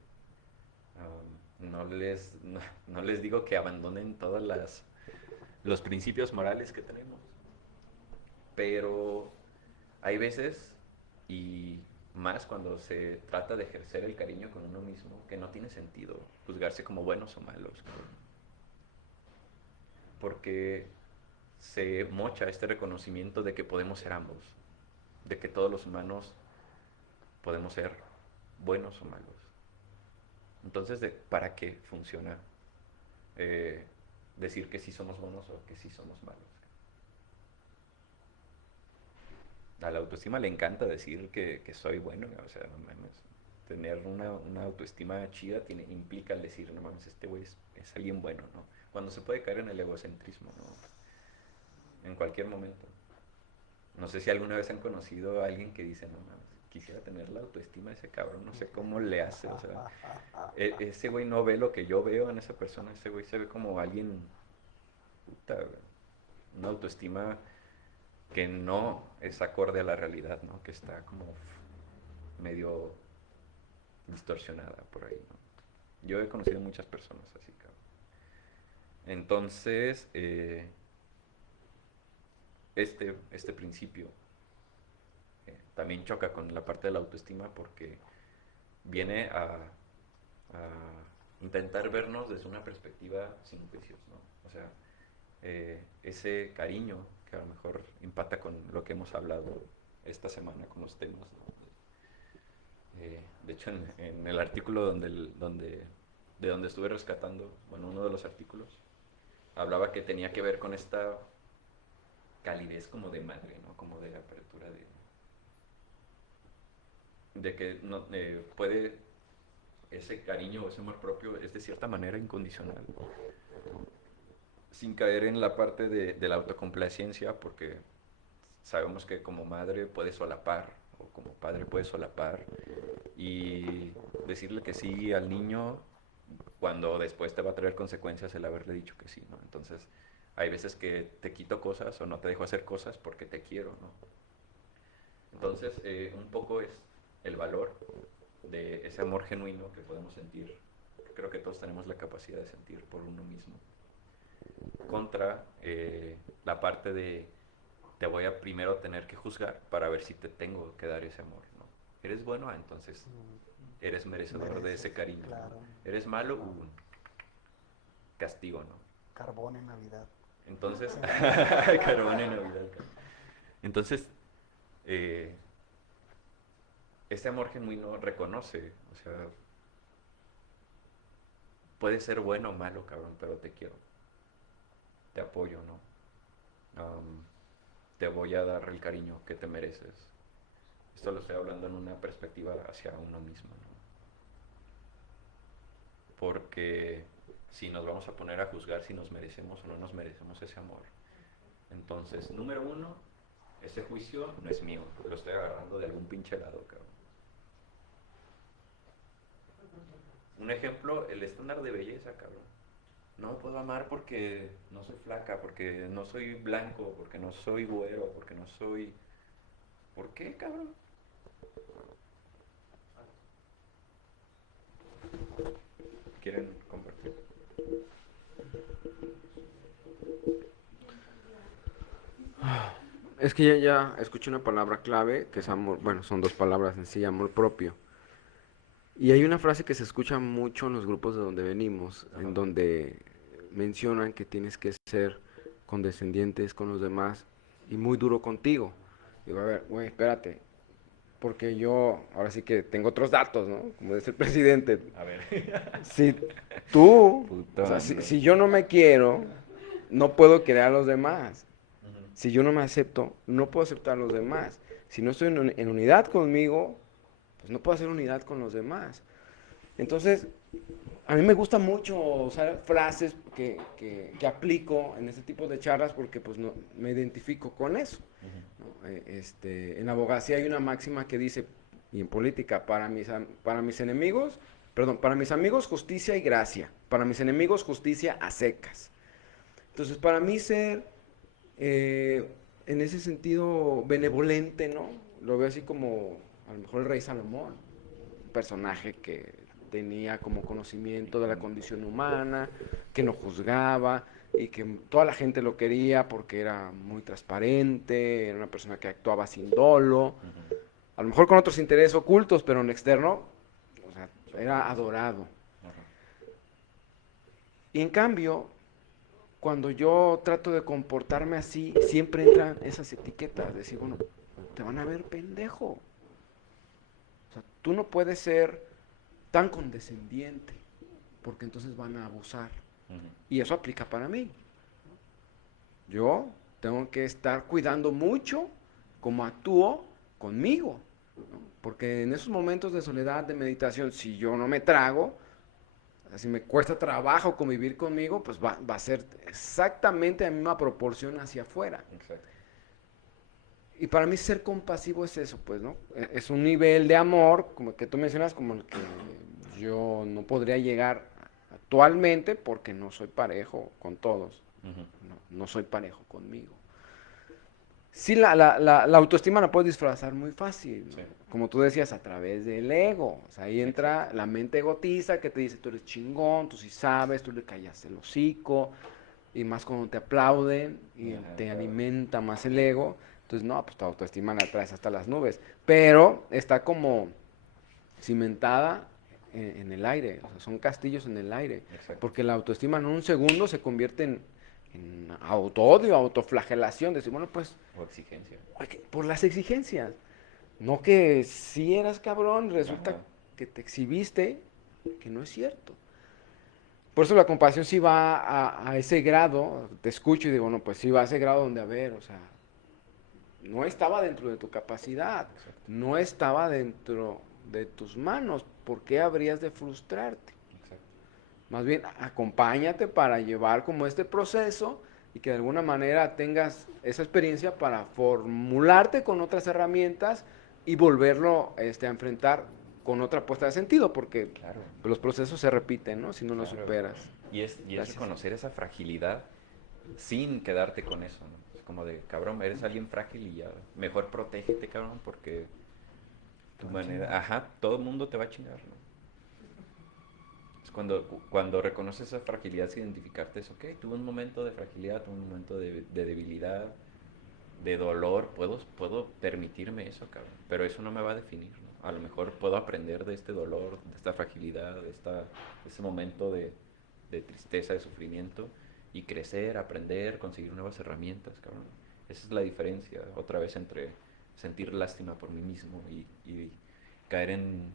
No les digo que abandonen todos los principios morales que tenemos, pero hay veces, y más cuando se trata de ejercer el cariño con uno mismo, que no tiene sentido juzgarse como buenos o malos, porque se mocha este reconocimiento de que podemos ser ambos, de que todos los humanos podemos ser buenos o malos. Entonces, ¿para qué funciona decir que sí somos buenos o que sí somos malos? A la autoestima le encanta decir que soy bueno, o sea, no mames. Tener una autoestima chida implica el decir, no mames, este güey es alguien bueno, ¿no? Cuando se puede caer en el egocentrismo, ¿no? En cualquier momento. No sé si alguna vez han conocido a alguien que dice, no mames, quisiera tener la autoestima de ese cabrón, no sé cómo le hace, o sea, ese güey no ve lo que yo veo en esa persona, ese güey se ve como alguien, puta, una autoestima que no es acorde a la realidad, ¿no? Que está como medio distorsionada por ahí, ¿no? Yo he conocido muchas personas así, cabrón. Entonces, este principio también choca con la parte de la autoestima porque viene a intentar vernos desde una perspectiva sin juicios, ¿no? O sea, ese cariño que a lo mejor empata con lo que hemos hablado esta semana con los temas, ¿no? De hecho, en el artículo de donde estuve rescatando, bueno, uno de los artículos, hablaba que tenía que ver con esta calidez como de madre, ¿no? Como de apertura de que no, puede, ese cariño o ese amor propio es de cierta manera incondicional, sin caer en la parte de la autocomplacencia, porque sabemos que como madre puede solapar, o como padre puede solapar, y decirle que sí al niño cuando después te va a traer consecuencias el haberle dicho que sí, ¿no? Entonces, hay veces que te quito cosas o no te dejo hacer cosas porque te quiero, ¿no? Entonces, un poco es el valor de ese amor genuino que podemos sentir. Creo que todos tenemos la capacidad de sentir por uno mismo. Contra la parte de te voy a primero tener que juzgar para ver si te tengo que dar ese amor, ¿no? ¿Eres bueno? Entonces eres merecedor de ese cariño, claro. ¿no? ¿Eres malo? Castigo, ¿no? Carbón en Navidad. Entonces, carbón en Navidad. Entonces, eh, este amor genuino reconoce, o sea, puede ser bueno o malo, cabrón, pero te quiero, te apoyo, ¿no? Te voy a dar el cariño que te mereces. Esto lo estoy hablando en una perspectiva hacia uno mismo, ¿no? Porque si nos vamos a poner a juzgar si nos merecemos o no nos merecemos ese amor, entonces, número uno, ese juicio no es mío, lo estoy agarrando de algún pinche lado, cabrón. Un ejemplo, el estándar de belleza, cabrón. No me puedo amar porque no soy flaca, porque no soy blanco, porque no soy güero, porque no soy... ¿Por qué, cabrón? ¿Quieren compartir? Es que ya escuché una palabra clave que es amor, bueno, son dos palabras en sí, amor propio. Y hay una frase que se escucha mucho en los grupos de donde venimos, Ajá. en donde mencionan que tienes que ser condescendientes con los demás y muy duro contigo. Digo, a ver, güey, espérate, porque yo ahora sí que tengo otros datos, ¿no? Como dice el presidente. A ver. Si tú, Puta o sea, madre. si yo no me quiero, no puedo querer a los demás. Ujú. Si yo no me acepto, no puedo aceptar a los demás. Si no estoy en unidad conmigo, pues no puedo hacer unidad con los demás. Entonces, a mí me gusta mucho usar frases que aplico en este tipo de charlas porque pues no, me identifico con eso, ¿no? En la abogacía hay una máxima que dice, y en política, para mis enemigos, perdón, para mis amigos justicia y gracia, para mis enemigos justicia a secas. Entonces, para mí ser, en ese sentido, benevolente, ¿no? Lo veo así como, a lo mejor el rey Salomón, un personaje que tenía como conocimiento de la condición humana, que no juzgaba y que toda la gente lo quería porque era muy transparente, era una persona que actuaba sin dolo, Ujú. a lo mejor con otros intereses ocultos, pero en externo, o sea, era adorado. Ajá. Y en cambio, cuando yo trato de comportarme así, siempre entran esas etiquetas, de decir, bueno, te van a ver pendejo. O sea, tú no puedes ser tan condescendiente, porque entonces van a abusar. Ujú. Y eso aplica para mí. Yo tengo que estar cuidando mucho cómo actúo conmigo, ¿no? Porque en esos momentos de soledad, de meditación, si yo no me trago, o sea, si me cuesta trabajo convivir conmigo, pues va a ser exactamente la misma proporción hacia afuera. Exacto. Y para mí ser compasivo es eso, pues, ¿no? Es un nivel de amor, como que tú mencionas, como el que yo no podría llegar actualmente porque no soy parejo con todos, Ujú. no soy parejo conmigo. Sí, la autoestima la puedes disfrazar muy fácil, ¿no? Sí. Como tú decías, a través del ego. O sea, ahí entra la mente egotista que te dice, tú eres chingón, tú sí sabes, tú le callas el hocico, y más cuando te aplauden, y Ajá, te claro. alimenta más el ego. Entonces, no, pues tu autoestima la traes hasta las nubes. Pero está como cimentada en el aire, o sea, son castillos en el aire. Exacto. Porque la autoestima en un segundo se convierte en autoodio, autoflagelación, decir, bueno, pues O exigencia. por las exigencias. No que si eras cabrón, resulta Ajá. que te exhibiste, que no es cierto. Por eso la compasión sí va a ese grado, te escucho y digo, no, pues sí va a ese grado donde, a ver, o sea, no estaba dentro de tu capacidad, Exacto. no estaba dentro de tus manos, ¿por qué habrías de frustrarte? Exacto. Más bien, acompáñate para llevar como este proceso y que de alguna manera tengas esa experiencia para formularte con otras herramientas y volverlo a enfrentar con otra puesta de sentido, porque Claro. los procesos se repiten, ¿no? Si no los Claro. superas. Y es Gracias. reconocer esa fragilidad sin quedarte con eso, ¿no? Es como de, cabrón, eres alguien frágil y ya, mejor protégete, cabrón, porque tu manera, ajá, todo el mundo te va a chingar, ¿no? Es cuando reconoces esa fragilidad, es identificarte, es, ok, tuve un momento de fragilidad, tuve un momento de debilidad, de dolor, puedo permitirme eso, cabrón, pero eso no me va a definir, ¿no? A lo mejor puedo aprender de este dolor, de esta fragilidad, de ese momento de tristeza, de sufrimiento, y crecer, aprender, conseguir nuevas herramientas, cabrón. Esa es la diferencia, otra vez, entre sentir lástima por mí mismo y caer en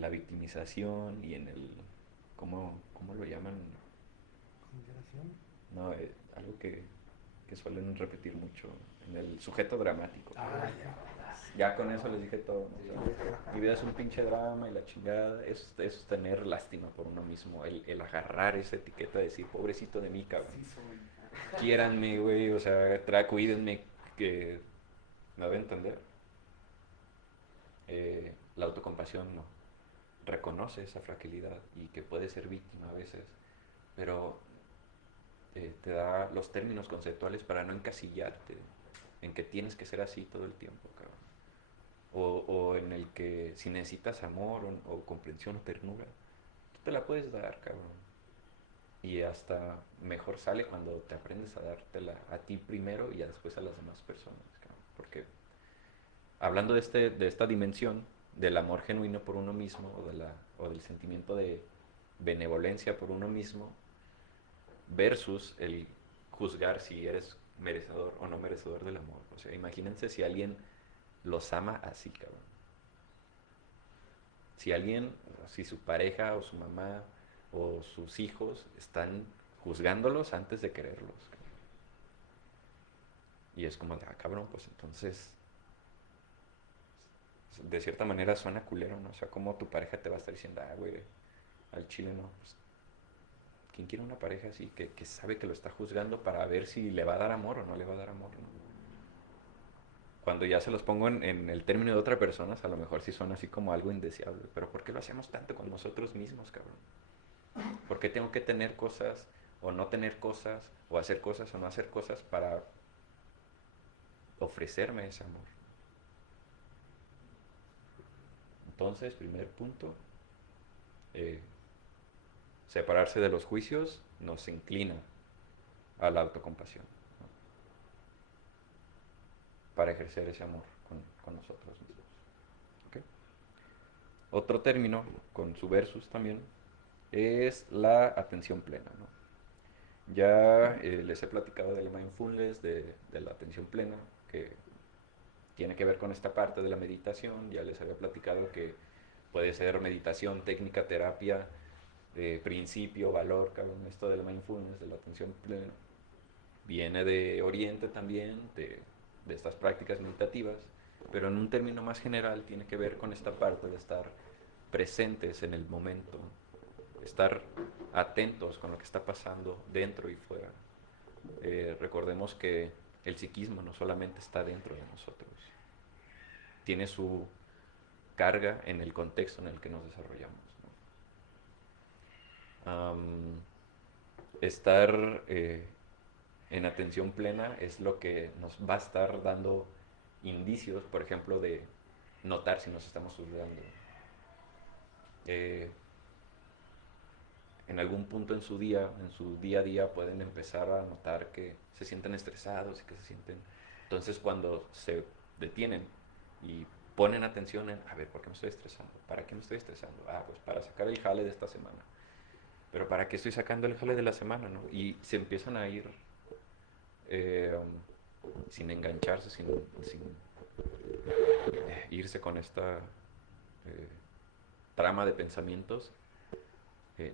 la victimización y en el, ¿cómo lo llaman? Consideración. No, algo que suelen repetir mucho, en el sujeto dramático. Ah, Ya con eso les dije todo. ¿No? O sea, mi vida es un pinche drama y la chingada. Eso es tener lástima por uno mismo. El agarrar esa etiqueta de decir, pobrecito de mí, cabrón. sí soy. Quiéranme, güey. O sea, cuídenme. Que me voy a entender. La autocompasión no. Reconoce esa fragilidad y que puede ser víctima a veces. Pero te da los términos conceptuales para no encasillarte en que tienes que ser así todo el tiempo, cabrón. O en el que si necesitas amor o comprensión o ternura, tú te la puedes dar, cabrón. Y hasta mejor sale cuando te aprendes a dártela a ti primero y después a las demás personas, cabrón. Porque hablando de esta dimensión del amor genuino por uno mismo o del sentimiento de benevolencia por uno mismo versus el juzgar si eres merecedor o no merecedor del amor. O sea, imagínense si alguien los ama así, cabrón. Si su pareja o su mamá o sus hijos están juzgándolos antes de quererlos. Cabrón. Y es como, cabrón, pues entonces, de cierta manera suena culero, ¿no? O sea, como tu pareja te va a estar diciendo, güey, al chile no, pues, ¿quién quiere una pareja así que sabe que lo está juzgando para ver si le va a dar amor o no le va a dar amor, ¿no? Cuando ya se los pongo en el término de otra persona, a lo mejor sí son así como algo indeseable. Pero ¿por qué lo hacemos tanto con nosotros mismos, cabrón? ¿Por qué tengo que tener cosas o no tener cosas o hacer cosas o no hacer cosas para ofrecerme ese amor? Entonces, primer punto, separarse de los juicios nos inclina a la autocompasión, ¿no? Para ejercer ese amor con nosotros mismos. ¿Okay? Otro término, con su versus también, es la atención plena, ¿no? Ya les he platicado del mindfulness, de la atención plena, que tiene que ver con esta parte de la meditación. Ya les había platicado que puede ser meditación, técnica, terapia, principio, valor, cabrón. Esto del mindfulness, de la atención plena, viene de Oriente también, de estas prácticas meditativas, pero en un término más general tiene que ver con esta parte de estar presentes en el momento, estar atentos con lo que está pasando dentro y fuera. Recordemos que el psiquismo no solamente está dentro de nosotros, tiene su carga en el contexto en el que nos desarrollamos, ¿no? Estar en atención plena es lo que nos va a estar dando indicios, por ejemplo, de notar si nos estamos juzgando. En algún punto en su día a día, pueden empezar a notar que se sienten estresados y que se sienten... Entonces, cuando se detienen y ponen atención en, a ver, ¿por qué me estoy estresando? ¿Para qué me estoy estresando? Pues para sacar el jale de esta semana. Pero ¿para qué estoy sacando el jale de la semana, no? Y se empiezan a ir sin engancharse, sin irse con esta trama de pensamientos,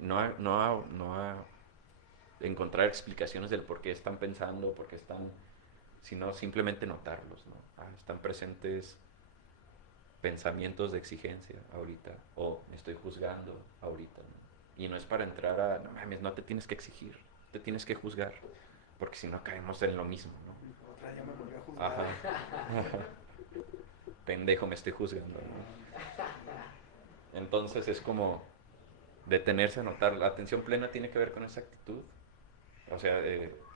no a encontrar explicaciones del por qué están pensando, por qué están, sino simplemente notarlos, ¿no? Están presentes pensamientos de exigencia ahorita, o me estoy juzgando ahorita, ¿no? Y no es para entrar a, no mames, no te tienes que exigir, te tienes que juzgar, porque si no caemos en lo mismo, ¿no? Otra ya me volvió a juzgar. Ajá. Pendejo, me estoy juzgando, ¿no? Entonces es como detenerse a notar. La atención plena tiene que ver con esa actitud. O sea,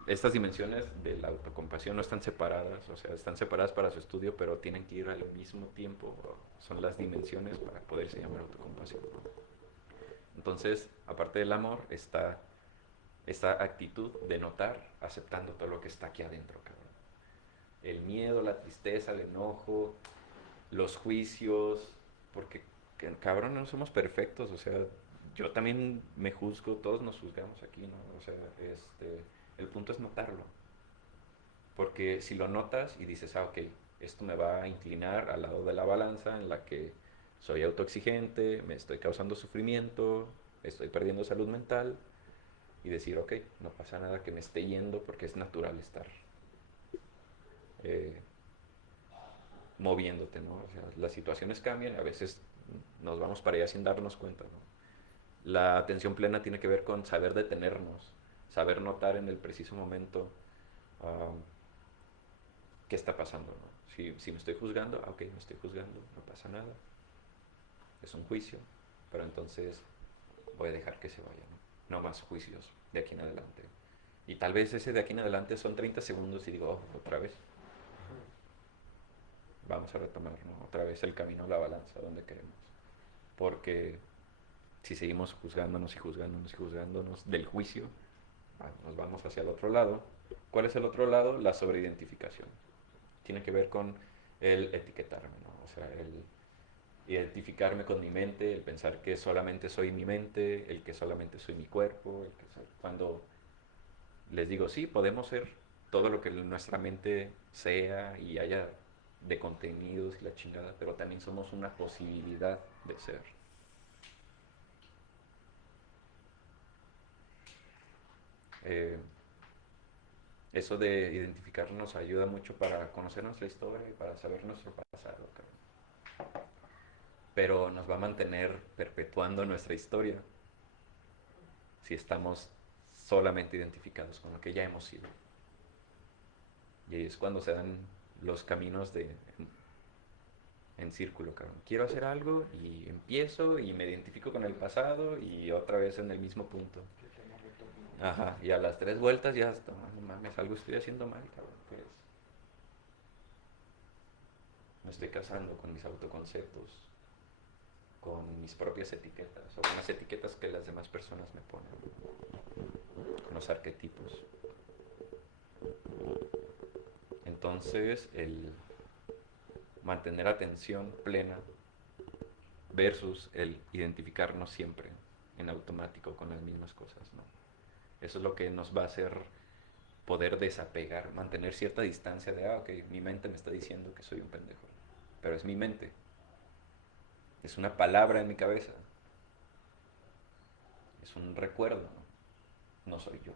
estas dimensiones de la autocompasión no están separadas, o sea, están separadas para su estudio, pero tienen que ir al mismo tiempo. Son las dimensiones para poderse llamar autocompasión. Entonces, aparte del amor, está esta actitud de notar, aceptando todo lo que está aquí adentro, cabrón. El miedo, la tristeza, el enojo, los juicios, porque, cabrón, no somos perfectos, o sea, yo también me juzgo, todos nos juzgamos aquí, ¿no? O sea, el punto es notarlo. Porque si lo notas y dices, ok, esto me va a inclinar al lado de la balanza en la que soy autoexigente, me estoy causando sufrimiento, estoy perdiendo salud mental, y decir, ok, no pasa nada que me esté yendo porque es natural estar eh, moviéndote, ¿no? O sea, las situaciones cambian y a veces nos vamos para allá sin darnos cuenta, ¿no? La atención plena tiene que ver con saber detenernos, saber notar en el preciso momento um, qué está pasando, ¿no? Si me estoy juzgando, ok, me estoy juzgando, no pasa nada, es un juicio, pero entonces voy a dejar que se vaya, ¿no? No más juicios de aquí en adelante. Y tal vez ese de aquí en adelante son 30 segundos y digo, oh, otra vez. Vamos a retomar, ¿no? Otra vez el camino a la balanza donde queremos. Porque si seguimos juzgándonos y juzgándonos y juzgándonos del juicio, nos vamos hacia el otro lado. ¿Cuál es el otro lado? La sobreidentificación. Tiene que ver con el etiquetarme, ¿no? O sea, el identificarme con mi mente, el pensar que solamente soy mi mente, el que solamente soy mi cuerpo, cuando les digo, sí, podemos ser todo lo que nuestra mente sea y haya de contenidos y la chingada, pero también somos una posibilidad de ser. Eh, Eso de identificarnos nos ayuda mucho para conocer nuestra historia y para saber nuestro pasado, cabrón. Pero nos va a mantener perpetuando nuestra historia si estamos solamente identificados con lo que ya hemos sido. Y ahí es cuando se dan los caminos en círculo, cabrón. Quiero hacer algo y empiezo y me identifico con el pasado y otra vez en el mismo punto. Ajá, y a las 3 vueltas ya está, no mames, algo estoy haciendo mal, cabrón. Pues me estoy casando con mis autoconceptos, con mis propias etiquetas o con las etiquetas que las demás personas me ponen, con los arquetipos. Entonces, el mantener atención plena versus el identificarnos siempre en automático con las mismas cosas, ¿no? Eso es lo que nos va a hacer poder desapegar, mantener cierta distancia de, ok, mi mente me está diciendo que soy un pendejo, pero es mi mente, es una palabra en mi cabeza, es un recuerdo, no soy yo.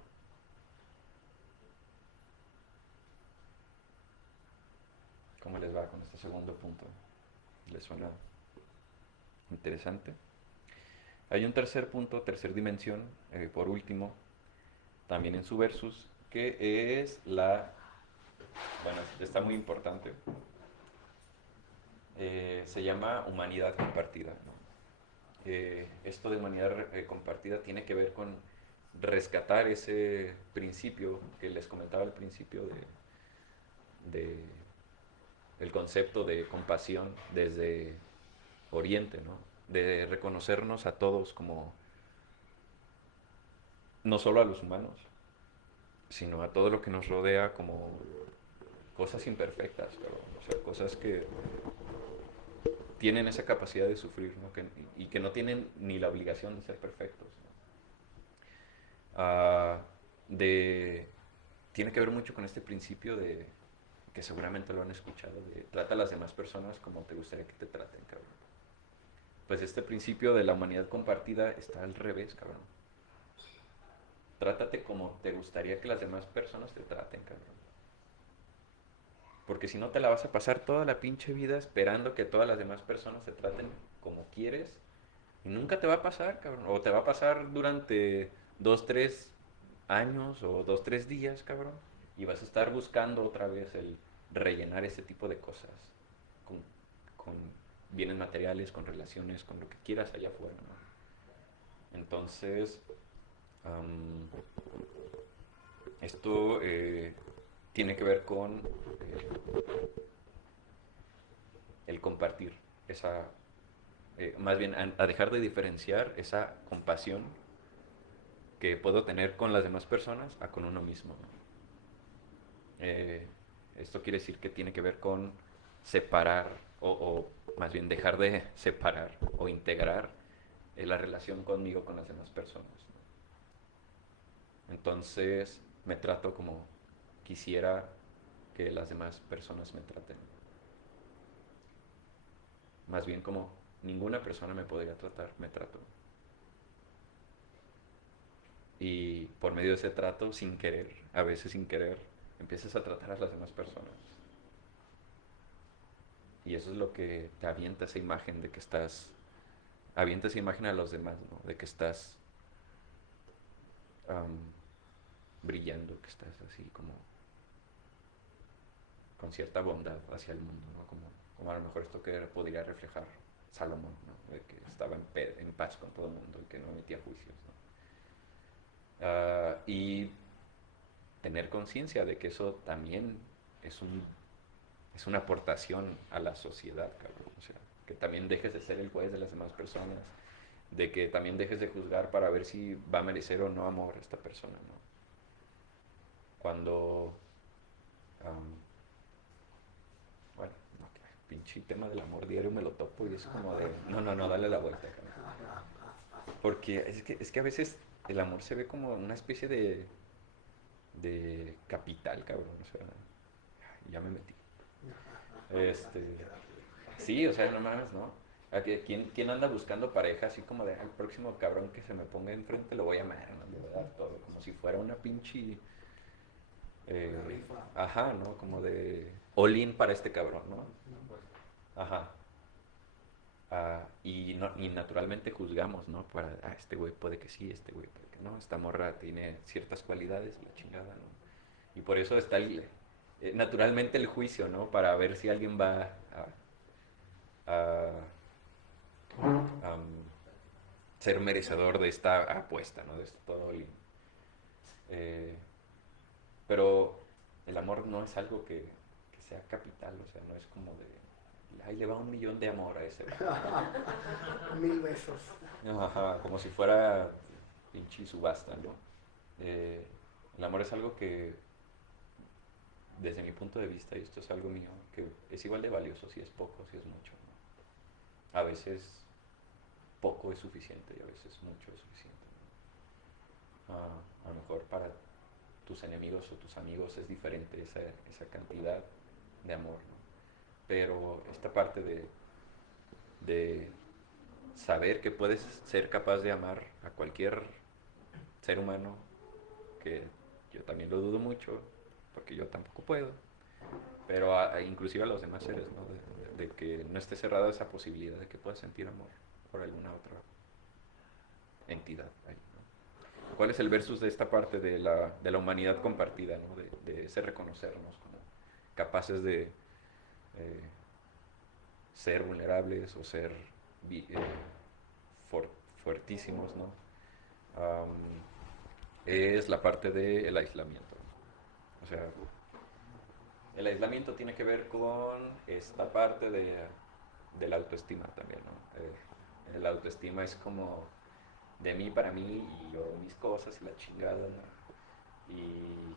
¿Cómo les va con este segundo punto? ¿Les suena interesante? Hay un tercer punto, tercer dimensión, por último, también en su versus, que es bueno, está muy importante, se llama humanidad compartida, ¿no? Esto de humanidad compartida tiene que ver con rescatar ese principio que les comentaba al principio de el concepto de compasión desde Oriente, ¿no? De reconocernos a todos como, no solo a los humanos, sino a todo lo que nos rodea como cosas imperfectas, o sea, cosas que tienen esa capacidad de sufrir, ¿no? Y que no tienen ni la obligación de ser perfectos, ¿no? Ah, de, Tiene que ver mucho con este principio de, que seguramente lo han escuchado, de trata a las demás personas como te gustaría que te traten, cabrón. Pues este principio de la humanidad compartida está al revés, cabrón. Trátate como te gustaría que las demás personas te traten, cabrón. Porque si no te la vas a pasar toda la pinche vida esperando que todas las demás personas te traten como quieres y nunca te va a pasar, cabrón. O te va a pasar durante 2, 3 años o 2, 3 días, cabrón. Y vas a estar buscando otra vez el rellenar ese tipo de cosas con bienes materiales, con relaciones, con lo que quieras allá afuera, ¿no? Entonces, esto tiene que ver con el compartir esa, más bien a dejar de diferenciar esa compasión que puedo tener con las demás personas a con uno mismo, ¿no? Esto quiere decir que tiene que ver con separar o más bien dejar de separar o integrar la relación conmigo con las demás personas, ¿no? Entonces me trato como quisiera que las demás personas me traten. más bien como ninguna persona me podría tratar, me trato. Y por medio de ese trato, sin querer, a veces sin querer, empiezas a tratar a las demás personas. Y eso es lo que te avienta esa imagen de que estás, avienta esa imagen a los demás, ¿no? De que estás am, brillando, que estás así como con cierta bondad hacia el mundo, ¿no? Como a lo mejor esto que podría reflejar Salomón, ¿no? De que estaba en paz con todo el mundo y que no emitía juicios, ¿no? Y tener conciencia de que eso también es una aportación a la sociedad, cabrón. O sea, que también dejes de ser el juez de las demás personas, de que también dejes de juzgar para ver si va a merecer o no amor esta persona, ¿no? Cuando, bueno, no, pinche tema del amor diario me lo topo y es como de, no, dale la vuelta, cabrón. Porque es que a veces el amor se ve como una especie de capital, cabrón. O sea, ya me metí. Sí, o sea, no mames, ¿no? ¿Quién anda buscando pareja así como de al próximo cabrón que se me ponga enfrente lo voy a amar, ¿no? Le voy a dar todo, como si fuera una pinche ajá, ¿no? Como de all in para este cabrón, ¿no? Ajá. Y naturalmente juzgamos, ¿no? Para, este güey puede que sí, este güey puede que no, esta morra tiene ciertas cualidades, la chingada, ¿no? Y por eso está naturalmente el juicio, ¿no? Para ver si alguien va a ser merecedor de esta apuesta, ¿no? De esto todo. Pero el amor no es algo que sea capital, o sea, no es como de, ay, le va 1,000,000 de amor a ese. 1000 besos. Ajá, como si fuera pinche subasta, ¿no? El amor es algo que, desde mi punto de vista, y esto es algo mío, que es igual de valioso si es poco, si es mucho, ¿no? A veces poco es suficiente y a veces mucho es suficiente, ¿no? A lo mejor para tus enemigos o tus amigos es diferente esa cantidad de amor, ¿no? Pero esta parte de saber que puedes ser capaz de amar a cualquier ser humano, que yo también lo dudo mucho, porque yo tampoco puedo, pero inclusive a los demás seres, ¿no? De que no esté cerrada esa posibilidad de que puedas sentir amor por alguna otra entidad ahí, ¿no? ¿Cuál es el versus de esta parte de la humanidad compartida, ¿no? De ese reconocernos como capaces de ser vulnerables o ser fuertísimos, ¿no? Es la parte del aislamiento. O sea, el aislamiento tiene que ver con esta parte de la autoestima también, ¿no? La autoestima es como de mí para mí y yo mis cosas y la chingada, ¿no? Y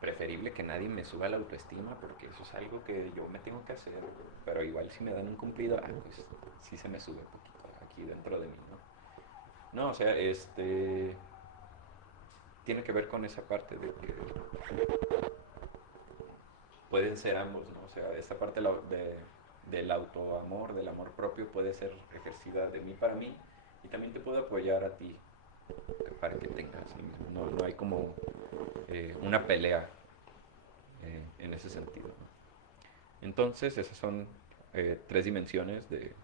preferible que nadie me suba la autoestima porque eso es algo que yo me tengo que hacer, pero igual si me dan un cumplido, pues sí se me sube un poquito aquí dentro de mí, ¿no? No, o sea, tiene que ver con esa parte de que pueden ser ambos, ¿no? O sea, esta parte del autoamor, del amor propio puede ser ejercida de mí para mí y también te puedo apoyar a ti para que tengas sí mismo. No hay como una pelea en ese sentido, ¿no? Entonces, esas son 3 dimensiones de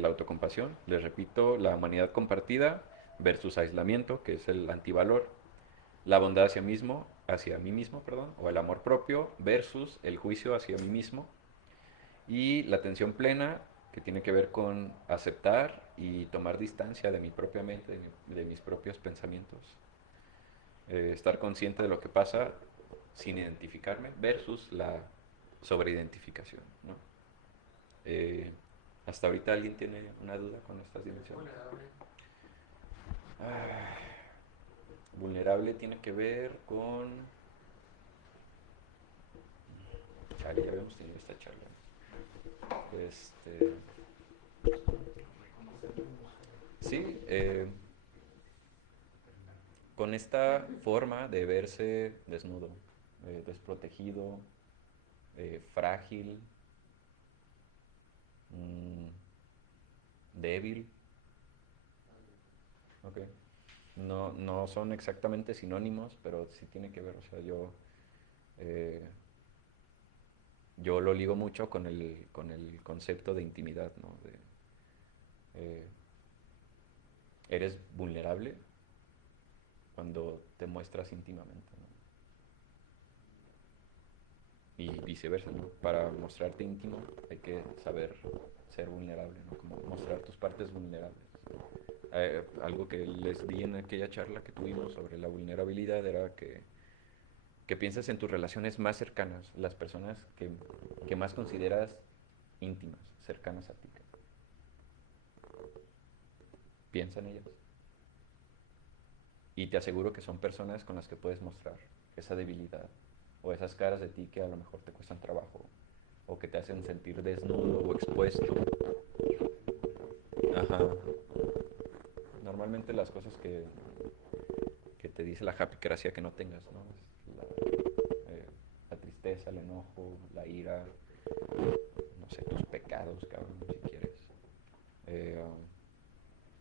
la autocompasión. Les repito, la humanidad compartida versus aislamiento, que es el antivalor, la bondad hacia mí mismo, perdón, o el amor propio versus el juicio hacia mí mismo, y la atención plena, que tiene que ver con aceptar y tomar distancia de mi propia mente, de mis propios pensamientos, estar consciente de lo que pasa sin identificarme versus la sobreidentificación, ¿no? ¿Hasta ahorita alguien tiene una duda con estas dimensiones? Vulnerable tiene que ver con... Chale, ya habíamos tenido esta charla. Sí, con esta forma de verse desnudo, desprotegido, frágil, débil. Ok. No son exactamente sinónimos, pero sí tiene que ver. O sea, yo lo ligo mucho con el concepto de intimidad, ¿no? Eh, eres vulnerable cuando te muestras íntimamente, ¿no? Y viceversa, ¿no? Para mostrarte íntimo hay que saber ser vulnerable, ¿no? Como mostrar tus partes vulnerables. Algo que les di en aquella charla que tuvimos sobre la vulnerabilidad era que pienses en tus relaciones más cercanas, las personas que más consideras íntimas, cercanas a ti. Piensa en ellas. Y te aseguro que son personas con las que puedes mostrar esa debilidad o esas caras de ti que a lo mejor te cuestan trabajo o que te hacen sentir desnudo o expuesto. Ajá. Normalmente las cosas que te dice la japicracia que no tengas, ¿no? La tristeza, el enojo, la ira, no sé, tus pecados, cabrón, si quieres.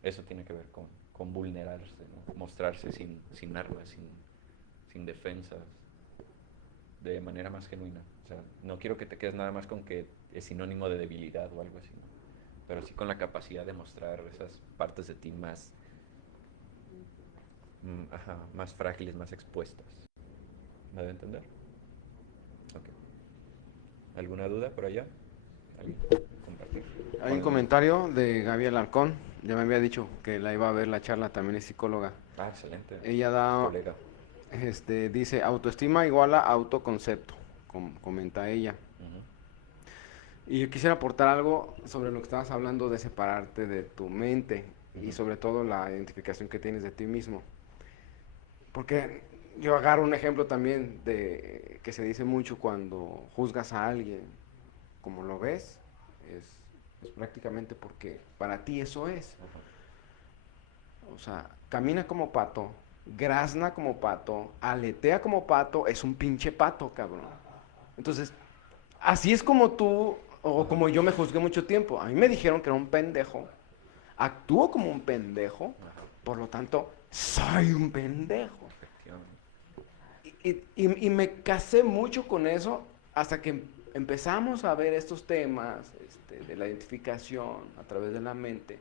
Eso tiene que ver con vulnerarse, ¿no? Mostrarse sin armas, sin defensas, de manera más genuina. O sea, no quiero que te quedes nada más con que es sinónimo de debilidad o algo así, ¿no? Pero sí con la capacidad de mostrar esas partes de ti más, más frágiles, más expuestas. ¿Me debe entender? Ok. ¿Alguna duda por allá? ¿Alguien? Compartir. Hay un comentario de Gaby Alarcón. Ya me había dicho que la iba a ver la charla, también es psicóloga. Ah, excelente. Ella da, Colega. dice, autoestima igual a autoconcepto, comenta ella. Ujú. Y yo quisiera aportar algo sobre lo que estabas hablando de separarte de tu mente y sobre todo la identificación que tienes de ti mismo. Porque yo agarro un ejemplo también de que se dice mucho cuando juzgas a alguien, como lo ves, es prácticamente porque para ti eso es. O sea, camina como pato, grazna como pato, aletea como pato, es un pinche pato, cabrón. Entonces, así es como tú, o como yo me juzgué mucho tiempo. A mí me dijeron que era un pendejo, actúo como un pendejo, por lo tanto, soy un pendejo. Y me casé mucho con eso hasta que empezamos a ver estos temas de la identificación a través de la mente.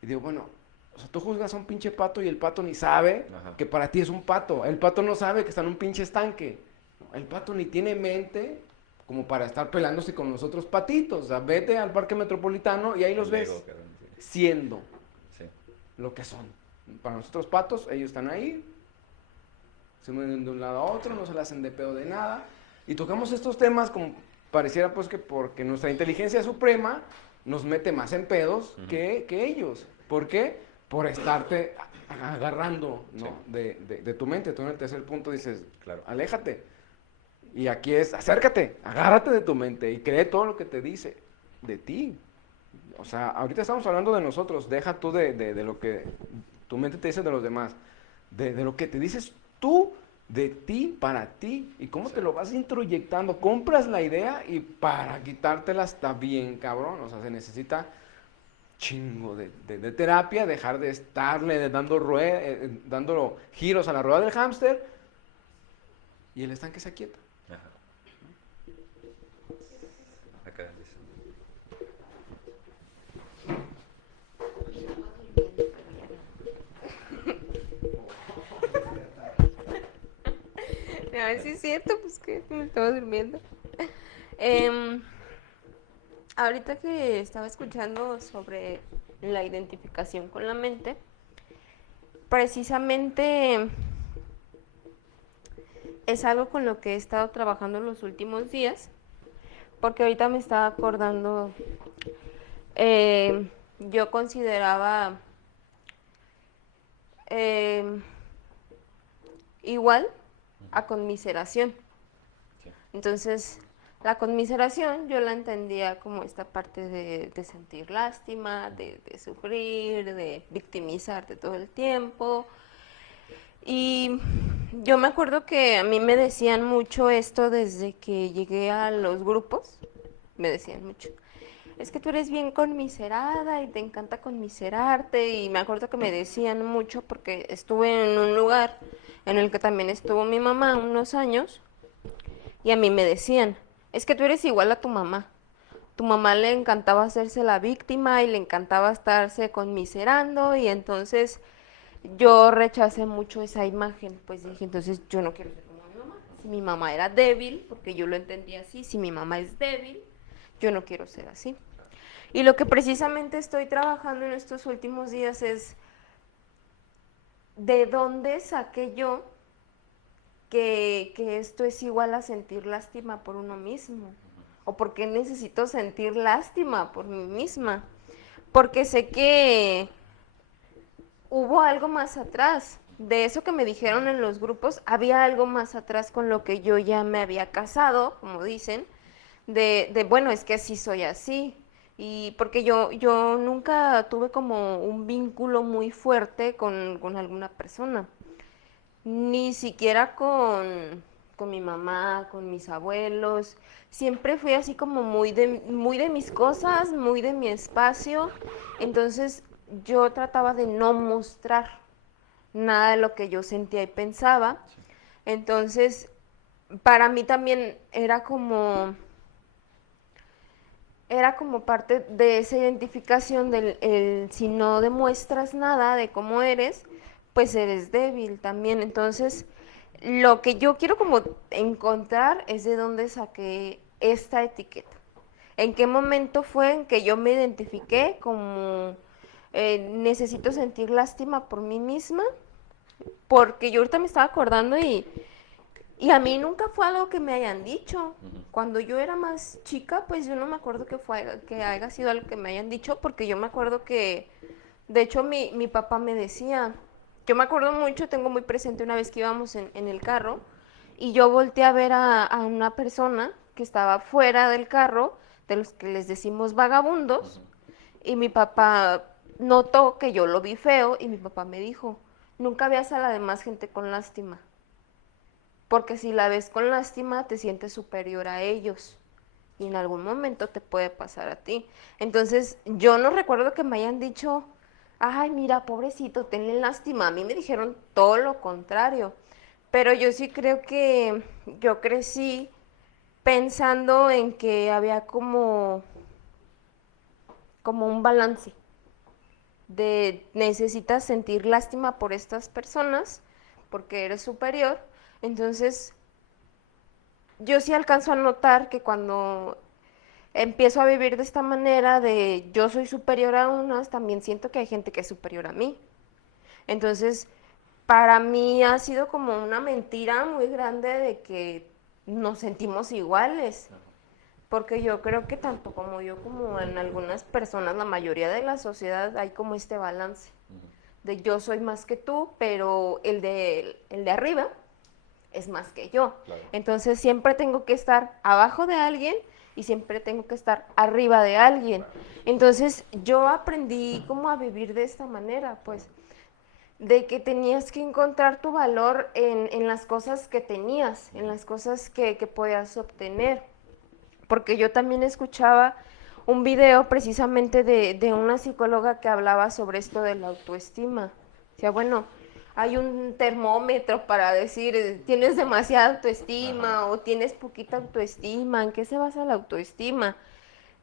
Y digo, bueno, o sea, tú juzgas a un pinche pato y el pato ni sabe que para ti es un pato. El pato no sabe que está en un pinche estanque. El pato ni tiene mente como para estar pelándose con los otros patitos. O sea, vete al parque metropolitano y ahí los ves siendo lo que son. Para nosotros patos, ellos están ahí, se mueven de un lado a otro, no se le hacen de pedo de nada. Y tocamos estos temas como pareciera pues que porque nuestra inteligencia suprema nos mete más en pedos que ellos. ¿Por qué? Por estarte agarrando, ¿no? de tu mente. Tú en el tercer punto dices, claro, aléjate. Y aquí es, acércate, agárrate de tu mente y cree todo lo que te dice de ti. O sea, ahorita estamos hablando de nosotros, deja tú de lo que tu mente te dice de los demás, de lo que te dices tú, de ti, para ti, y cómo te lo vas introyectando. Compras la idea y para quitártela está bien, cabrón. O sea, se necesita chingo de terapia, dejar de estarle dando giros a la rueda del hámster y el estanque se aquieta. Ajá. Acá dice. A ver si es cierto, pues que me estaba durmiendo. Ahorita que estaba escuchando sobre la identificación con la mente, precisamente es algo con lo que he estado trabajando en los últimos días, porque ahorita me estaba acordando, yo consideraba igual a conmiseración. Entonces, la conmiseración yo la entendía como esta parte de sentir lástima, de sufrir, de victimizarte todo el tiempo. Y yo me acuerdo que a mí me decían mucho esto desde que llegué a los grupos, me decían mucho. es que tú eres bien conmiserada y te encanta conmiserarte. Y me acuerdo que me decían mucho porque estuve en un lugar en el que también estuvo mi mamá unos años y a mí me decían, es que tú eres igual a tu mamá. Tu mamá le encantaba hacerse la víctima y le encantaba estarse conmiserando y entonces yo rechacé mucho esa imagen, pues dije, entonces yo no quiero ser como mi mamá. Si mi mamá era débil, porque yo lo entendía así, si mi mamá es débil, yo no quiero ser así. Y lo que precisamente estoy trabajando en estos últimos días es de dónde saqué yo que esto es igual a sentir lástima por uno mismo. O por qué necesito sentir lástima por mí misma. Porque sé que hubo algo más atrás. De eso que me dijeron en los grupos, había algo más atrás con lo que yo ya me había casado, como dicen, bueno, es que así soy así. Y porque yo nunca tuve como un vínculo muy fuerte con alguna persona. Ni siquiera con mi mamá, con mis abuelos. Siempre fui así como muy de mis cosas, muy de mi espacio. Entonces yo trataba de no mostrar nada de lo que yo sentía y pensaba. Entonces, para mí también era como parte de esa identificación si no demuestras nada de cómo eres, pues eres débil también. Entonces, lo que yo quiero como encontrar es de dónde saqué esta etiqueta. ¿En qué momento fue en que yo me identifiqué como necesito sentir lástima por mí misma? Porque yo ahorita me estaba acordando y a mí nunca fue algo que me hayan dicho. Cuando yo era más chica, pues yo no me acuerdo que haya sido algo que me hayan dicho, porque yo me acuerdo que, de hecho, mi papá me decía, yo me acuerdo mucho, tengo muy presente una vez que íbamos en el carro, y yo volteé a ver a una persona que estaba fuera del carro, de los que les decimos vagabundos, y mi papá notó que yo lo vi feo, y mi papá me dijo, nunca veas a la demás gente con lástima. Porque si la ves con lástima, te sientes superior a ellos. Y en algún momento te puede pasar a ti. Entonces, yo no recuerdo que me hayan dicho, ay, mira, pobrecito, tenle lástima. A mí me dijeron todo lo contrario. Pero yo sí creo que yo crecí pensando en que había como un balance de necesitas sentir lástima por estas personas porque eres superior. Entonces, yo sí alcanzo a notar que cuando empiezo a vivir de esta manera de yo soy superior a unas, también siento que hay gente que es superior a mí. Entonces, para mí ha sido como una mentira muy grande de que nos sentimos iguales, porque yo creo que tanto como yo como en algunas personas, la mayoría de la sociedad, hay como este balance de yo soy más que tú, pero el de arriba es más que yo. Claro. Entonces siempre tengo que estar abajo de alguien y siempre tengo que estar arriba de alguien. Entonces yo aprendí como a vivir de esta manera, pues, de que tenías que encontrar tu valor en las cosas que tenías, en las cosas que podías obtener. Porque yo también escuchaba un video precisamente de una psicóloga que hablaba sobre esto de la autoestima. O sea, bueno, hay un termómetro para decir, tienes demasiada autoestima o tienes poquita autoestima, ¿en qué se basa la autoestima?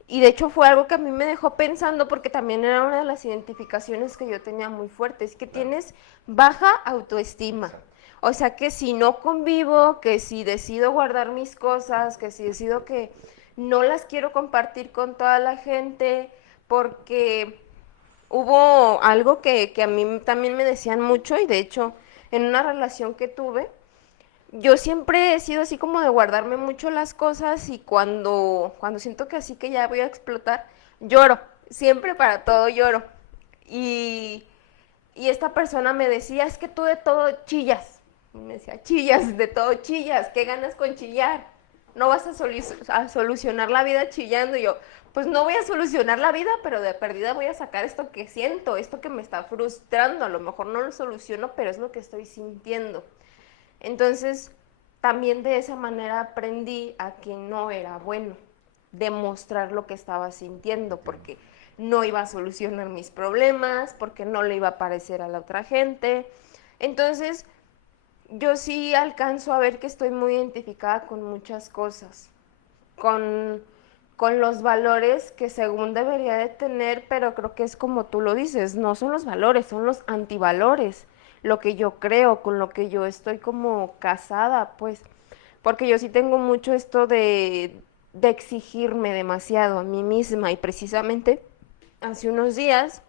Y de hecho fue algo que a mí me dejó pensando porque también era una de las identificaciones que yo tenía muy fuertes, que tienes baja autoestima. O sea que si no convivo, que si decido guardar mis cosas, que si decido que no las quiero compartir con toda la gente, porque hubo algo que a mí también me decían mucho y de hecho en una relación que tuve, yo siempre he sido así como de guardarme mucho las cosas y cuando siento que así que ya voy a explotar, lloro, siempre para todo lloro. Y, y esta persona me decía, es que tú de todo chillas. Y me decía, chillas, de todo chillas, ¿qué ganas con chillar? No vas a solucionar la vida chillando. Y yo, pues no voy a solucionar la vida, pero de perdida voy a sacar esto que siento, esto que me está frustrando. A lo mejor no lo soluciono, pero es lo que estoy sintiendo. Entonces, también de esa manera aprendí a que no era bueno demostrar lo que estaba sintiendo, porque no iba a solucionar mis problemas, porque no le iba a parecer a la otra gente. Entonces, yo sí alcanzo a ver que estoy muy identificada con muchas cosas, con, con los valores que según debería de tener, pero creo que es como tú lo dices, no son los valores, son los antivalores, lo que yo creo, con lo que yo estoy como casada, pues, porque yo sí tengo mucho esto de exigirme demasiado a mí misma y precisamente hace unos días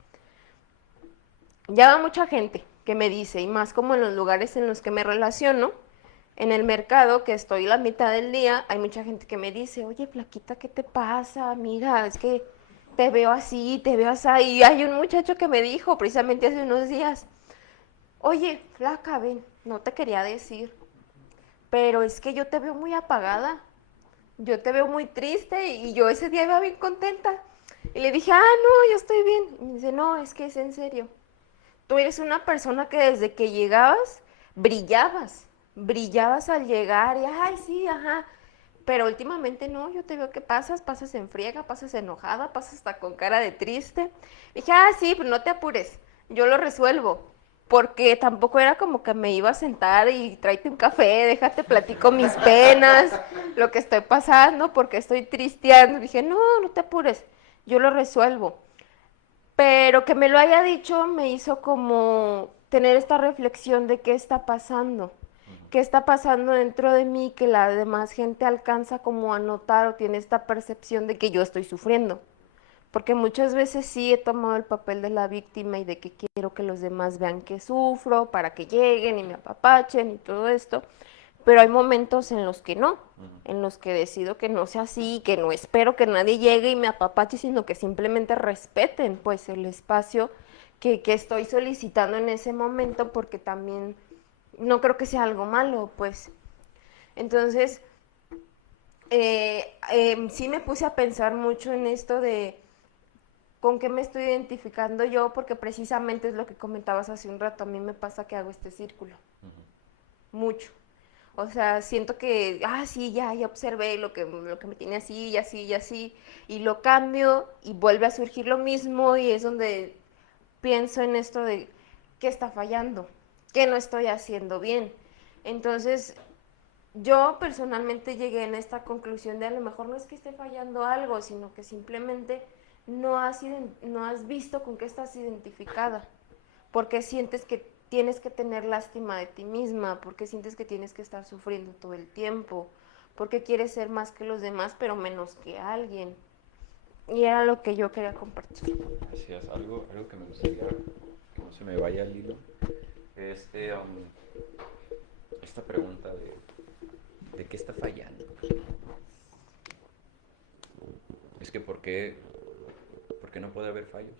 ya va mucha gente que me dice, y más como en los lugares en los que me relaciono, en el mercado, que estoy la mitad del día, hay mucha gente que me dice, oye, flaquita, ¿qué te pasa? Mira, es que te veo así, te veo así. Y hay un muchacho que me dijo precisamente hace unos días, oye, flaca, ven, no te quería decir, pero es que yo te veo muy apagada, yo te veo muy triste y yo ese día iba bien contenta. Y le dije, no, yo estoy bien. Y me dice, no, es que es en serio. Tú eres una persona que desde que llegabas, brillabas, brillabas al llegar y, ay, sí, ajá. Pero últimamente no, yo te veo que pasas en friega, pasas enojada, pasas hasta con cara de triste. Dije, sí, pues no te apures, yo lo resuelvo. Porque tampoco era como que me iba a sentar y tráete un café, déjate platico mis penas, lo que estoy pasando, porque estoy tristeando. Dije, no, no te apures, yo lo resuelvo. Pero que me lo haya dicho me hizo como tener esta reflexión de qué está pasando dentro de mí, que la demás gente alcanza como a notar o tiene esta percepción de que yo estoy sufriendo. Porque muchas veces sí he tomado el papel de la víctima y de que quiero que los demás vean que sufro para que lleguen y me apapachen y todo esto, pero hay momentos en los que no, en los que decido que no sea así, que no espero que nadie llegue y me apapache, sino que simplemente respeten pues el espacio que estoy solicitando en ese momento, porque también no creo que sea algo malo, pues. Entonces, sí me puse a pensar mucho en esto de con qué me estoy identificando yo, porque precisamente es lo que comentabas hace un rato, a mí me pasa que hago este círculo, mucho. O sea, siento que, sí, ya observé lo que me tiene así y así y así, y lo cambio y vuelve a surgir lo mismo y es donde pienso en esto de qué está fallando, qué no estoy haciendo bien. Entonces, yo personalmente llegué en esta conclusión de a lo mejor no es que esté fallando algo, sino que simplemente no has visto con qué estás identificada, porque sientes que tienes que tener lástima de ti misma, porque sientes que tienes que estar sufriendo todo el tiempo, porque quieres ser más que los demás, pero menos que alguien. Y era lo que yo quería compartir. Así es, algo que me gustaría que no se me vaya el hilo. Esta pregunta de qué está fallando. Es que ¿por qué no puede haber fallos?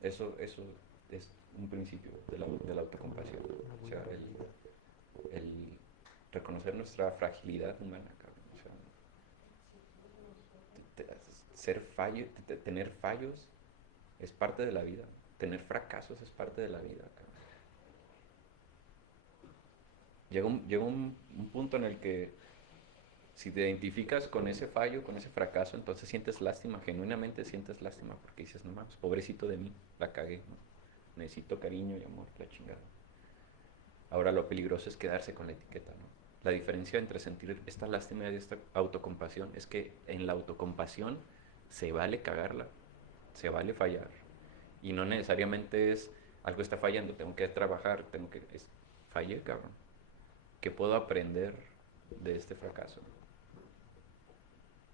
Eso es un principio de la autocompasión. O sea, el reconocer nuestra fragilidad humana, cabrón. O sea, tener fallos es parte de la vida. Tener fracasos es parte de la vida, cabrón. Llega un punto en el que si te identificas con ese fallo, con ese fracaso, entonces sientes lástima, genuinamente sientes lástima, porque dices, no mames, pobrecito de mí, la cagué, ¿no? Necesito cariño y amor, la chingada. Ahora lo peligroso es quedarse con la etiqueta, ¿no? La diferencia entre sentir esta lástima y esta autocompasión es que en la autocompasión se vale cagarla, se vale fallar. Y no necesariamente es algo está fallando, tengo que trabajar, fallé, cabrón. ¿Qué puedo aprender de este fracaso?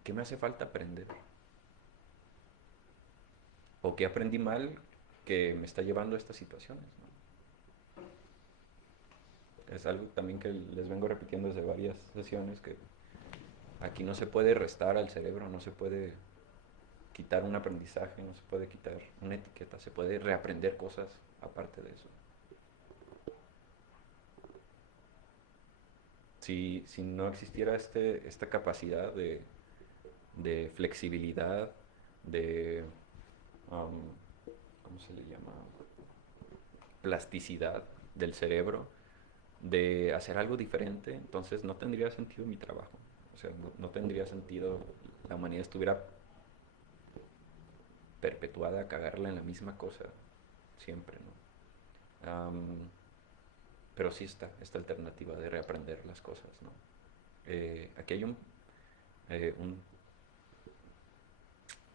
¿Qué me hace falta aprender? ¿O qué aprendí mal que me está llevando a estas situaciones, ¿no? Es algo también que les vengo repitiendo desde varias sesiones, que aquí no se puede restar al cerebro, no se puede quitar un aprendizaje, no se puede quitar una etiqueta, se puede reaprender cosas aparte de eso. Si no existiera esta capacidad de flexibilidad, de, ¿cómo se le llama? Plasticidad del cerebro, de hacer algo diferente, entonces no tendría sentido mi trabajo. O sea, no tendría sentido, la humanidad estuviera perpetuada a cagarla en la misma cosa siempre, ¿no? Pero sí está esta alternativa de reaprender las cosas, ¿no? Aquí hay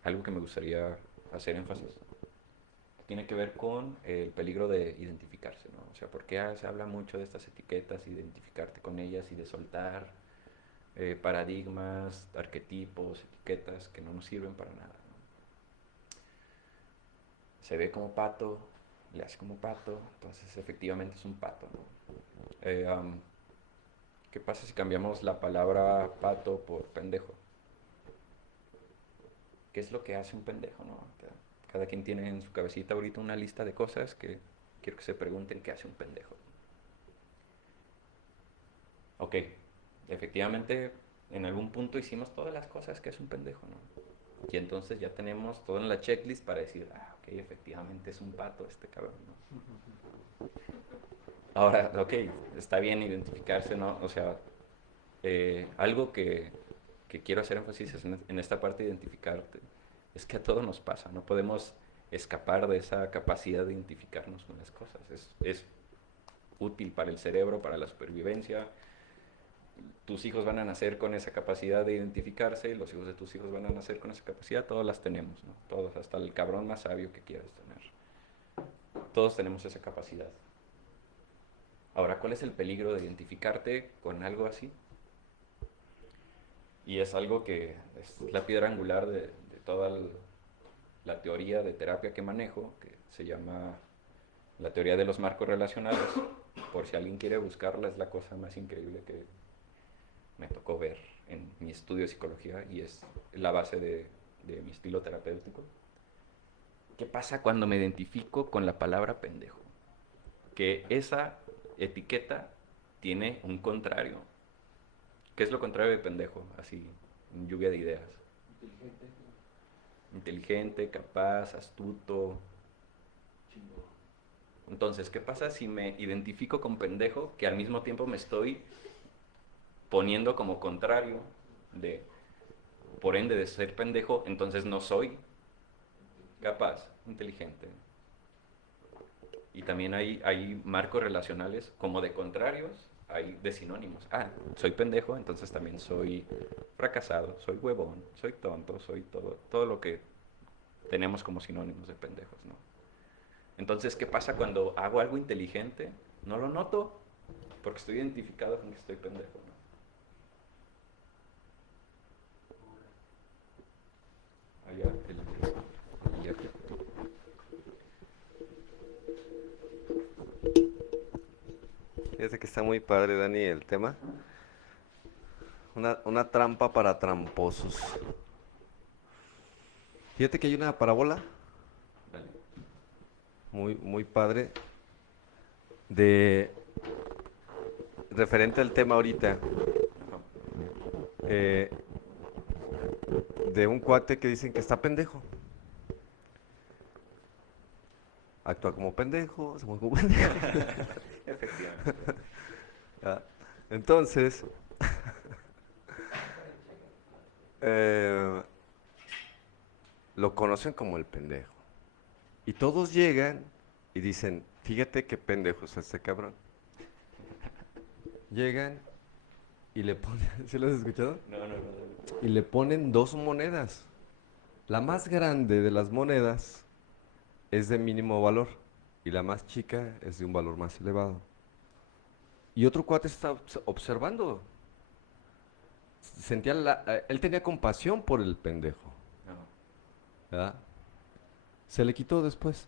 algo que me gustaría hacer énfasis. Tiene que ver con el peligro de identificarse, ¿no? O sea, porque se habla mucho de estas etiquetas, identificarte con ellas y de soltar paradigmas, arquetipos, etiquetas que no nos sirven para nada, ¿no? Se ve como pato, le hace como pato, entonces efectivamente es un pato, ¿no? ¿Qué pasa si cambiamos la palabra pato por pendejo? ¿Qué es lo que hace un pendejo, no? Cada quien tiene en su cabecita ahorita una lista de cosas que quiero que se pregunten qué hace un pendejo. Ok, efectivamente en algún punto hicimos todas las cosas que es un pendejo, ¿no? Y entonces ya tenemos todo en la checklist para decir, ok, efectivamente es un pato este cabrón, ¿no? Ahora, ok, está bien identificarse, ¿no? O sea, algo que quiero hacer énfasis en esta parte de identificarte, es que a todos nos pasa, no podemos escapar de esa capacidad de identificarnos con las cosas. Es útil para el cerebro, para la supervivencia. Tus hijos van a nacer con esa capacidad de identificarse, los hijos de tus hijos van a nacer con esa capacidad, todos las tenemos, ¿no? Todos, hasta el cabrón más sabio que quieras tener. Todos tenemos esa capacidad. Ahora, ¿cuál es el peligro de identificarte con algo así? Y es algo que es la piedra angular de toda la teoría de terapia que manejo, que se llama la teoría de los marcos relacionales. Por si alguien quiere buscarla, es la cosa más increíble que me tocó ver en mi estudio de psicología y es la base de mi estilo terapéutico. ¿Qué pasa cuando me identifico con la palabra pendejo? Que esa etiqueta tiene un contrario. ¿Qué es lo contrario de pendejo? Así, en lluvia de ideas. Inteligente, capaz, astuto. Entonces, ¿qué pasa si me identifico con pendejo, que al mismo tiempo me estoy poniendo como contrario de, por ende, de ser pendejo, entonces no soy capaz, inteligente? Y también hay marcos relacionales como de contrarios, hay de sinónimos. Soy pendejo, entonces también soy fracasado, soy huevón, soy tonto, soy todo lo que tenemos como sinónimos de pendejos, ¿no? Entonces, ¿qué pasa cuando hago algo inteligente? No lo noto, porque estoy identificado con que estoy pendejo, ¿no? Allá, el arquitecto. Fíjate que está muy padre, Dani, el tema. Una trampa para tramposos. Fíjate que hay una parábola Dale. muy padre de referente al tema ahorita. De un cuate que dicen que está pendejo. Actúa como pendejo, se mueve como pendejo. Efectivamente. ¿Ya? Entonces, lo conocen como el pendejo. Y todos llegan y dicen, fíjate qué pendejo es este cabrón. Llegan y le ponen, ¿sí lo has escuchado? No. Y le ponen dos monedas. La más grande de las monedas es de mínimo valor y la más chica es de un valor más elevado. Y otro cuate está observando. Él tenía compasión por el pendejo, No. ¿verdad? Se le quitó después.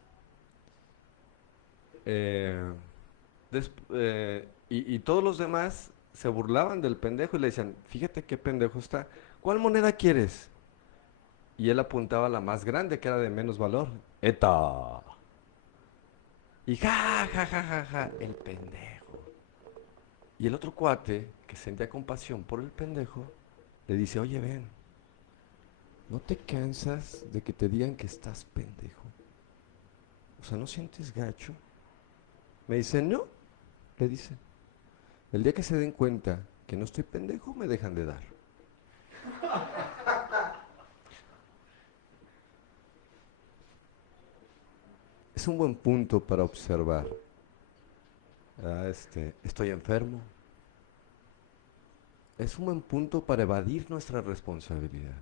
Y todos los demás se burlaban del pendejo y le decían, fíjate qué pendejo está. ¿Cuál moneda quieres? Y él apuntaba a la más grande, que era de menos valor. ¡Eta! Y ja, el pendejo. Y el otro cuate, que sentía compasión por el pendejo, le dice, oye, ven, ¿no te cansas de que te digan que estás pendejo? O sea, ¿no sientes gacho? Me dice, no, le dice. El día que se den cuenta que no estoy pendejo, me dejan de dar. Es un buen punto para observar. Estoy enfermo. Es un buen punto para evadir nuestra responsabilidad.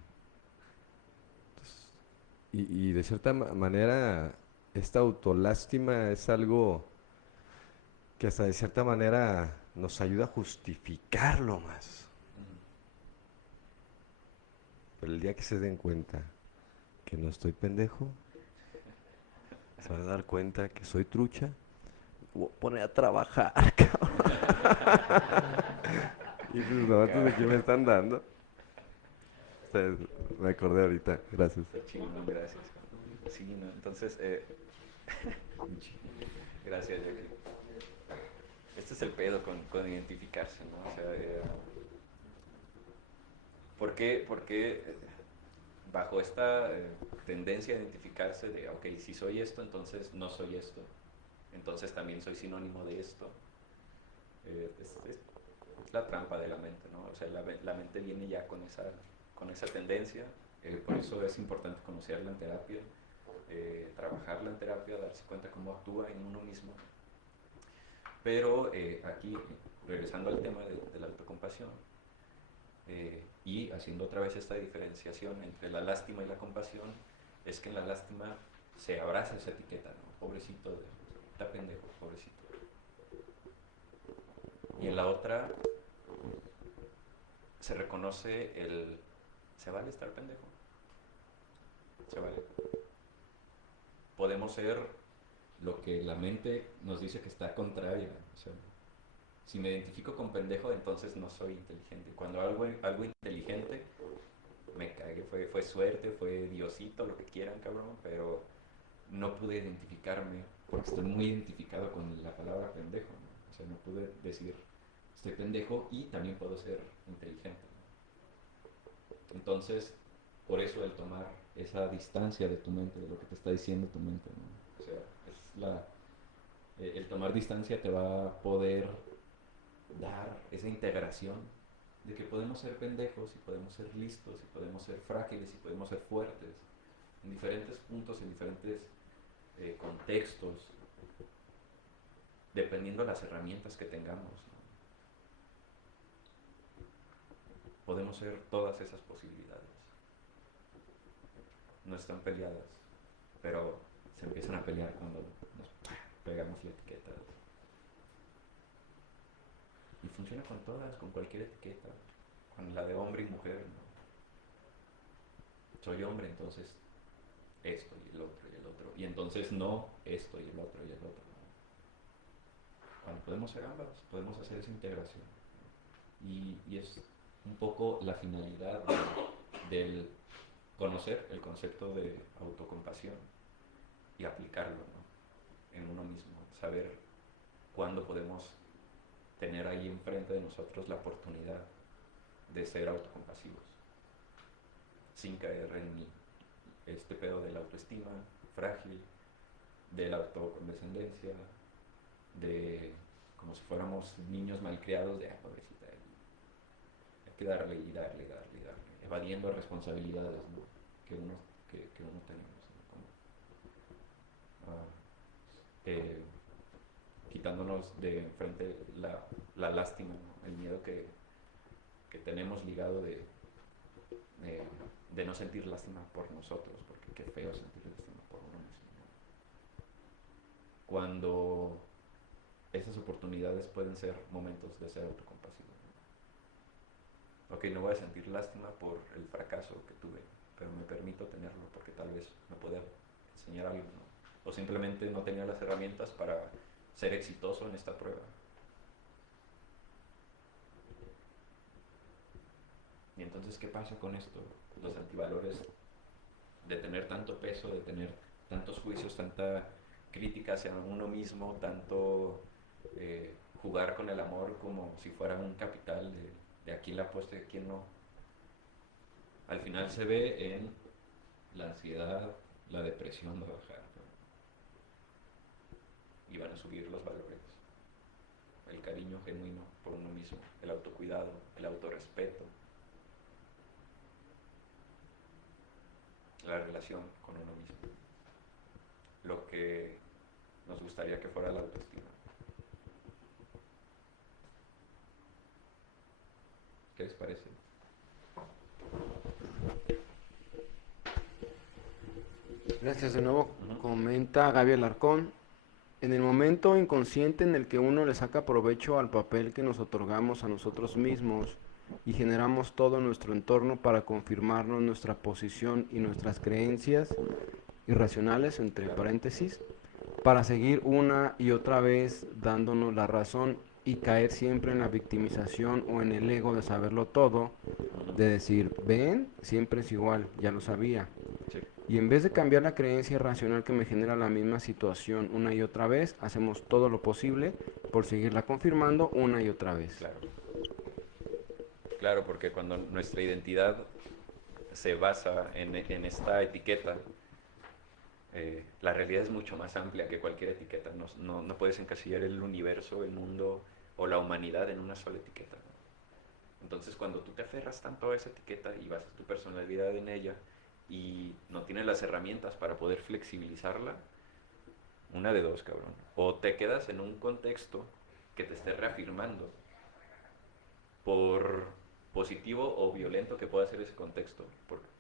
Y de cierta manera, esta autolástima es algo que hasta de cierta manera nos ayuda a justificarlo más. Pero el día que se den cuenta que no estoy pendejo, se van a dar cuenta que soy trucha, voy a poner a trabajar, cabrón. Y sus notas de aquí me están dando. Ustedes, me acordé ahorita, gracias. Está chingón, gracias. Sí, ¿no? Entonces, gracias, Jackie. Este es el pedo con identificarse, ¿no? O sea, ¿por qué bajo esta tendencia a identificarse de, ok, si soy esto, entonces no soy esto, entonces también soy sinónimo de esto? Es la trampa de la mente, ¿no? O sea, la mente viene ya con esa tendencia, por eso es importante conocerla en terapia, trabajarla en terapia, darse cuenta cómo actúa en uno mismo. Pero aquí, regresando al tema de la autocompasión, y haciendo otra vez esta diferenciación entre la lástima y la compasión, es que en la lástima se abraza esa etiqueta, ¿no? Pobrecito, está pendejo, pobrecito. Y en la otra se reconoce se vale estar pendejo, se vale. Podemos ser lo que la mente nos dice que está contraria. O sea, si me identifico con pendejo, entonces no soy inteligente. Cuando algo inteligente, me cagué, fue suerte, fue Diosito, lo que quieran, cabrón, pero no pude identificarme porque estoy muy identificado con la palabra pendejo, ¿no? O sea, no pude decir estoy pendejo y también puedo ser inteligente, ¿no? Entonces, por eso el tomar esa distancia de tu mente, de lo que te está diciendo tu mente, ¿no? O sea, el tomar distancia te va a poder dar esa integración de que podemos ser pendejos y podemos ser listos y podemos ser frágiles y podemos ser fuertes en diferentes puntos, en diferentes contextos, dependiendo de las herramientas que tengamos, ¿no? Podemos ser todas esas posibilidades. No están peleadas, pero se empiezan a pelear cuando nos pegamos la etiqueta. Y funciona con todas, con cualquier etiqueta, con la de hombre y mujer, ¿no? Soy hombre, entonces esto y el otro y el otro. Y entonces no esto y el otro y el otro, ¿no? Cuando podemos ser ambas, podemos hacer esa integración. Y es un poco la finalidad del conocer el concepto de autocompasión y aplicarlo, ¿no? En uno mismo, saber cuándo podemos tener ahí enfrente de nosotros la oportunidad de ser autocompasivos, sin caer en este pedo de la autoestima frágil, de la autocondescendencia, de como si fuéramos niños malcriados de, pobrecita, hay que darle y darle y darle y darle, evadiendo responsabilidades, ¿no? que uno tenemos, ¿no? Quitándonos de enfrente la lástima, ¿no? El miedo que tenemos ligado de no sentir lástima por nosotros, porque qué feo sentir lástima por uno mismo, ¿no? Cuando esas oportunidades pueden ser momentos de ser autocompasivo, ¿no? Ok, no voy a sentir lástima por el fracaso que tuve, pero me permito tenerlo porque tal vez me pueda enseñar algo, ¿no? O simplemente no tenía las herramientas para ser exitoso en esta prueba. Y entonces, ¿qué pasa con esto? Los antivalores de tener tanto peso, de tener tantos juicios, tanta crítica hacia uno mismo, tanto jugar con el amor como si fuera un capital de a quién le apuesto y a quién no. Al final se ve en la ansiedad, la depresión va a bajar, ¿no? Y van a subir los valores, el cariño genuino por uno mismo, el autocuidado, el autorrespeto, la relación con uno mismo, lo que nos gustaría que fuera la autoestima. ¿Qué les parece? Gracias de nuevo. Comenta Gaby Alarcón. En el momento inconsciente en el que uno le saca provecho al papel que nos otorgamos a nosotros mismos y generamos todo nuestro entorno para confirmarnos nuestra posición y nuestras creencias irracionales, entre paréntesis, para seguir una y otra vez dándonos la razón y caer siempre en la victimización o en el ego de saberlo todo, de decir, ven, siempre es igual, ya lo sabía. Sí. Y en vez de cambiar la creencia irracional que me genera la misma situación una y otra vez, hacemos todo lo posible por seguirla confirmando una y otra vez. Claro. Claro, porque cuando nuestra identidad se basa en esta etiqueta, la realidad es mucho más amplia que cualquier etiqueta. No puedes encasillar el universo, el mundo o la humanidad en una sola etiqueta. Entonces, cuando tú te aferras tanto a esa etiqueta y basas tu personalidad en ella y no tienes las herramientas para poder flexibilizarla, una de dos, cabrón. O te quedas en un contexto que te esté reafirmando, por positivo o violento que pueda ser ese contexto.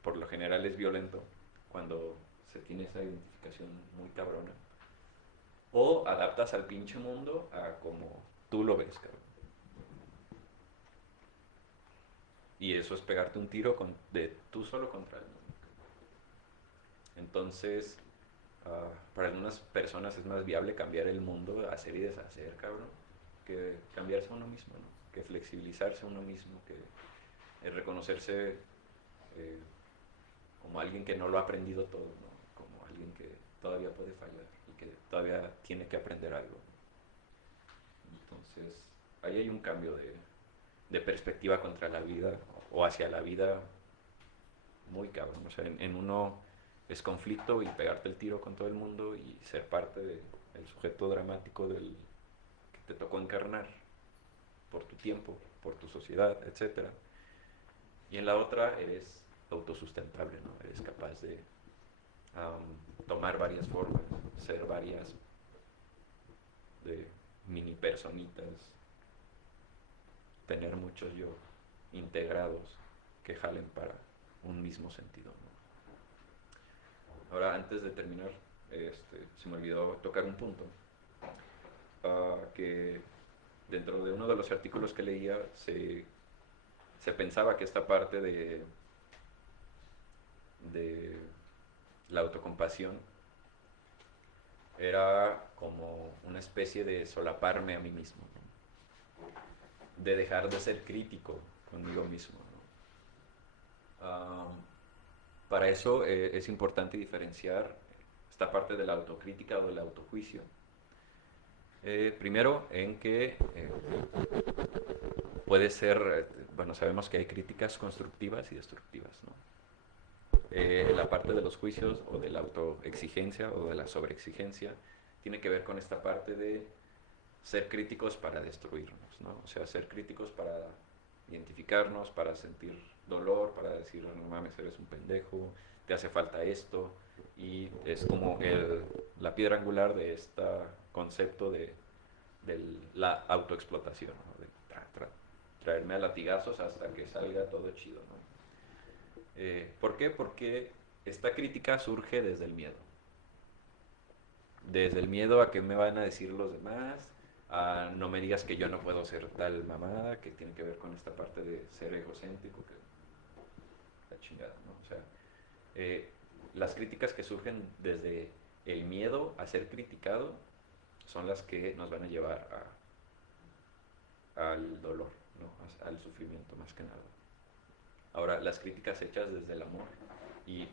Por lo general es violento cuando se tiene esa identificación muy cabrona. O adaptas al pinche mundo a como tú lo ves, cabrón. Y eso es pegarte un tiro de tú solo contra el mundo. Entonces, para algunas personas es más viable cambiar el mundo, hacer y deshacer, cabrón, que cambiarse a uno mismo, ¿no? Que flexibilizarse a uno mismo, que reconocerse como alguien que no lo ha aprendido todo, ¿no? Como alguien que todavía puede fallar y que todavía tiene que aprender algo. Entonces, ahí hay un cambio de perspectiva contra la vida o hacia la vida muy cabrón. O sea, en uno es conflicto y pegarte el tiro con todo el mundo y ser parte del sujeto dramático del que te tocó encarnar por tu tiempo, por tu sociedad, etcétera. Y en la otra eres autosustentable, ¿no? Eres capaz de tomar varias formas, ser varias de mini personitas, tener muchos yo integrados que jalen para un mismo sentido, ¿no? Ahora, antes de terminar, se me olvidó tocar un punto, que dentro de uno de los artículos que leía se pensaba que esta parte de la autocompasión era como una especie de solaparme a mí mismo, ¿no? De dejar de ser crítico conmigo mismo, ¿no? Para eso es importante diferenciar esta parte de la autocrítica o del autojuicio. Primero, en que puede ser, bueno, sabemos que hay críticas constructivas y destructivas, ¿no? La parte de los juicios o de la autoexigencia o de la sobreexigencia tiene que ver con esta parte de ser críticos para destruirnos, ¿no? O sea, ser críticos para identificarnos, para sentir dolor, para decir, no mames, eres un pendejo, te hace falta esto, y es como la piedra angular de este concepto de la autoexplotación, ¿no? De traerme a latigazos hasta que salga todo chido, ¿no? ¿Por qué? Porque esta crítica surge desde el miedo. Desde el miedo a qué me van a decir los demás, a no me digas que yo no puedo ser tal mamada, que tiene que ver con esta parte de ser egocéntrico, que la chingada, ¿no? O sea, las críticas que surgen desde el miedo a ser criticado son las que nos van a llevar al dolor, ¿no? Al sufrimiento más que nada. Ahora, las críticas hechas desde el amor, y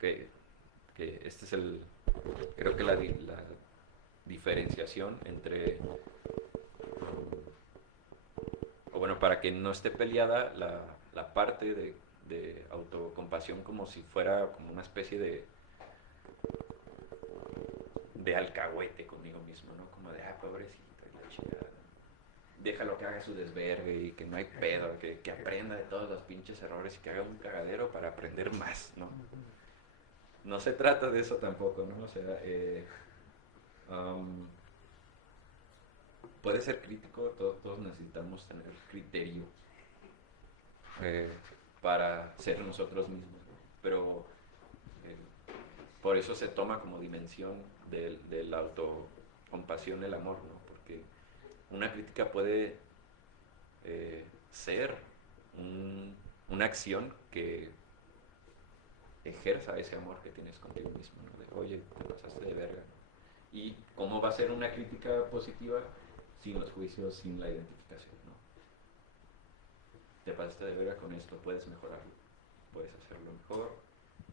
que este es creo que la diferenciación entre, o bueno, para que no esté peleada la parte de autocompasión como si fuera como una especie de alcahuete conmigo mismo, ¿no? Como de, pobrecito, y la chingada. déjalo que haga su desvergue y que no hay pedo, que aprenda de todos los pinches errores y que haga un cagadero para aprender más, ¿no? No se trata de eso tampoco, ¿no? O sea, puede ser crítico, todos necesitamos tener criterio para ser nosotros mismos, ¿no? Pero por eso se toma como dimensión de la autocompasión el amor, ¿no? Porque una crítica puede ser una acción que ejerza ese amor que tienes contigo mismo, ¿no? De, oye, te pasaste de verga, ¿no? Y cómo va a ser una crítica positiva sin los juicios, sin la identificación, ¿no? Te pasaste de verga con esto, puedes mejorarlo, puedes hacerlo mejor,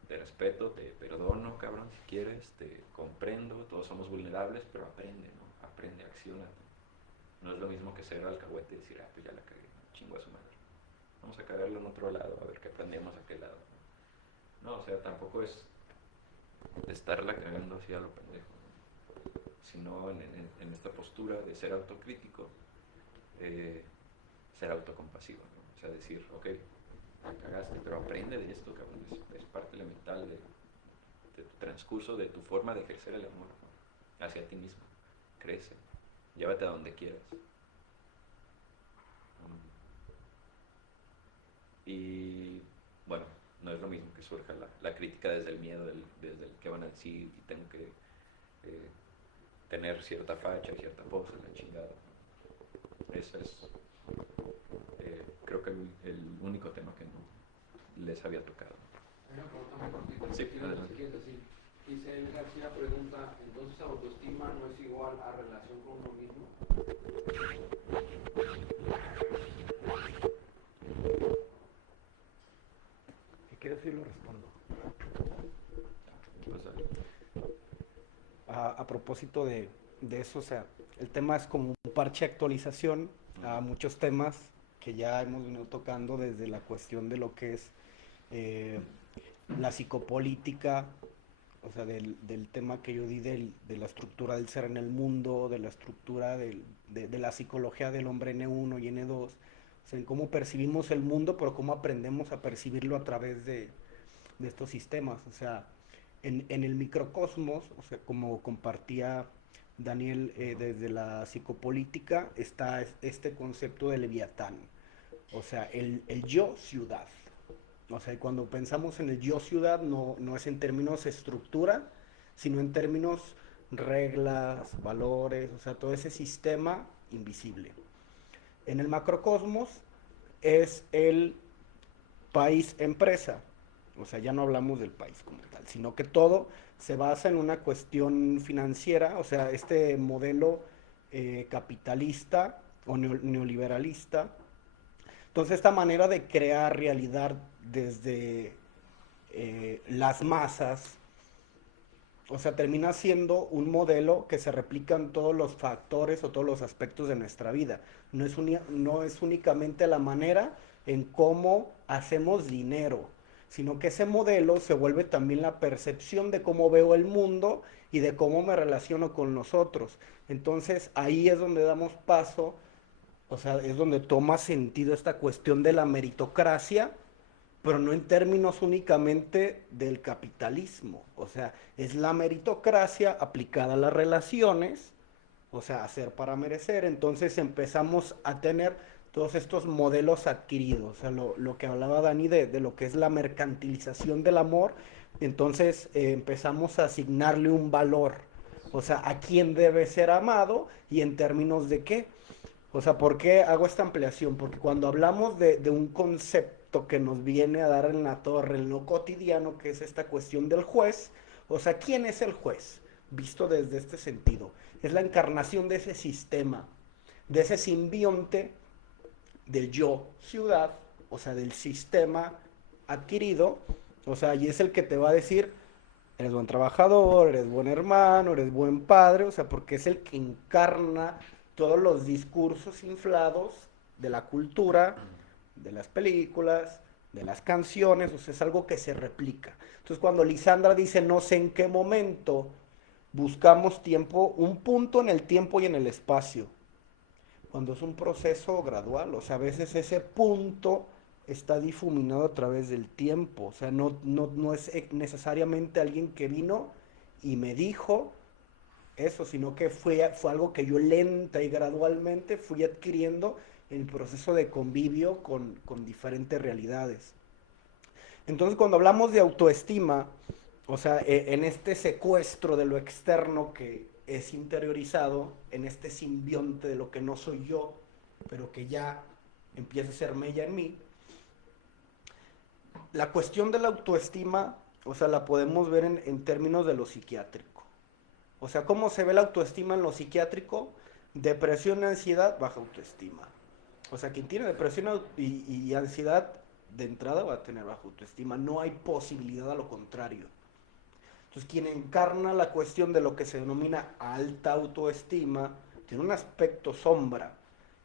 te respeto, te perdono, cabrón, si quieres, te comprendo, todos somos vulnerables, pero aprende, ¿no? Aprende, acciónate. No es lo mismo que ser alcahuete y decir, ah, pues ya la cagué, ¿no? Chingo a su madre. Vamos a cagarlo en otro lado, a ver qué aprendemos a qué lado, ¿no? No, o sea, tampoco es estarla cagando así a lo pendejo, ¿no? Sino en esta postura de ser autocrítico, ser autocompasivo, ¿no? O sea, decir, ok, la cagaste, pero aprende de esto, cabrón, es parte elemental de tu transcurso, de tu forma de ejercer el amor, ¿no? Hacia ti mismo. Crece, llévate a donde quieras. Y bueno, no es lo mismo que surja la crítica desde el miedo, desde el que van a decir y tengo que tener cierta facha, cierta pose, la chingada. Eso es, creo que el único tema que no les había tocado. Hay una pregunta muy cortita. Sí, ¿Qué adelante. quieres decir? Giselle García pregunta, ¿entonces autoestima no es igual a relación con uno mismo? ¿Qué quiere decir? Lo respondo. Pues, dale. A propósito de eso, o sea, el tema es como un parche de actualización a muchos temas que ya hemos venido tocando desde la cuestión de lo que es la psicopolítica, o sea, del tema que yo di de la estructura del ser en el mundo, de la estructura de la psicología del hombre N1 y N2, o sea, en cómo percibimos el mundo, pero cómo aprendemos a percibirlo a través de estos sistemas, o sea, en el microcosmos, o sea, como compartía Daniel desde la psicopolítica, está este concepto de Leviatán, o sea, el yo ciudad. O sea, y cuando pensamos en el yo ciudad no es en términos estructura, sino en términos reglas, valores, o sea, todo ese sistema invisible. En el macrocosmos es el país empresa, o sea, ya no hablamos del país como tal, sino que todo se basa en una cuestión financiera, o sea, este modelo capitalista o neoliberalista. Entonces, esta manera de crear realidad desde las masas, o sea, termina siendo un modelo que se replica en todos los factores o todos los aspectos de nuestra vida. No es únicamente la manera en cómo hacemos dinero, sino que ese modelo se vuelve también la percepción de cómo veo el mundo y de cómo me relaciono con los otros. Entonces, ahí es donde damos paso, o sea, es donde toma sentido esta cuestión de la meritocracia, pero no en términos únicamente del capitalismo. O sea, es la meritocracia aplicada a las relaciones, o sea, hacer para merecer. Entonces empezamos a tener todos estos modelos adquiridos, o sea, lo que hablaba Dani de lo que es la mercantilización del amor. Entonces empezamos a asignarle un valor, o sea, a quién debe ser amado y en términos de qué. O sea, ¿por qué hago esta ampliación? Porque cuando hablamos de un concepto que nos viene a dar en la torre, en lo cotidiano, que es esta cuestión del juez, o sea, ¿quién es el juez? Visto desde este sentido. Es la encarnación de ese sistema, de ese simbionte del yo ciudad, o sea, del sistema adquirido, o sea, y es el que te va a decir, eres buen trabajador, eres buen hermano, eres buen padre, o sea, porque es el que encarna todos los discursos inflados de la cultura, de las películas, de las canciones, o sea, es algo que se replica. Entonces, cuando Lisandra dice, no sé en qué momento buscamos tiempo, un punto en el tiempo y en el espacio, cuando es un proceso gradual, o sea, a veces ese punto está difuminado a través del tiempo, o sea, no es necesariamente alguien que vino y me dijo eso, sino que fue algo que yo lenta y gradualmente fui adquiriendo en el proceso de convivio con diferentes realidades. Entonces, cuando hablamos de autoestima, o sea, en este secuestro de lo externo que es interiorizado, en este simbionte de lo que no soy yo, pero que ya empieza a ser mella en mí, la cuestión de la autoestima, o sea, la podemos ver en términos de lo psiquiátrico. O sea, ¿cómo se ve la autoestima en lo psiquiátrico? Depresión, ansiedad, baja autoestima. O sea, quien tiene depresión y ansiedad, de entrada va a tener baja autoestima. No hay posibilidad a lo contrario. Entonces, quien encarna la cuestión de lo que se denomina alta autoestima, tiene un aspecto sombra,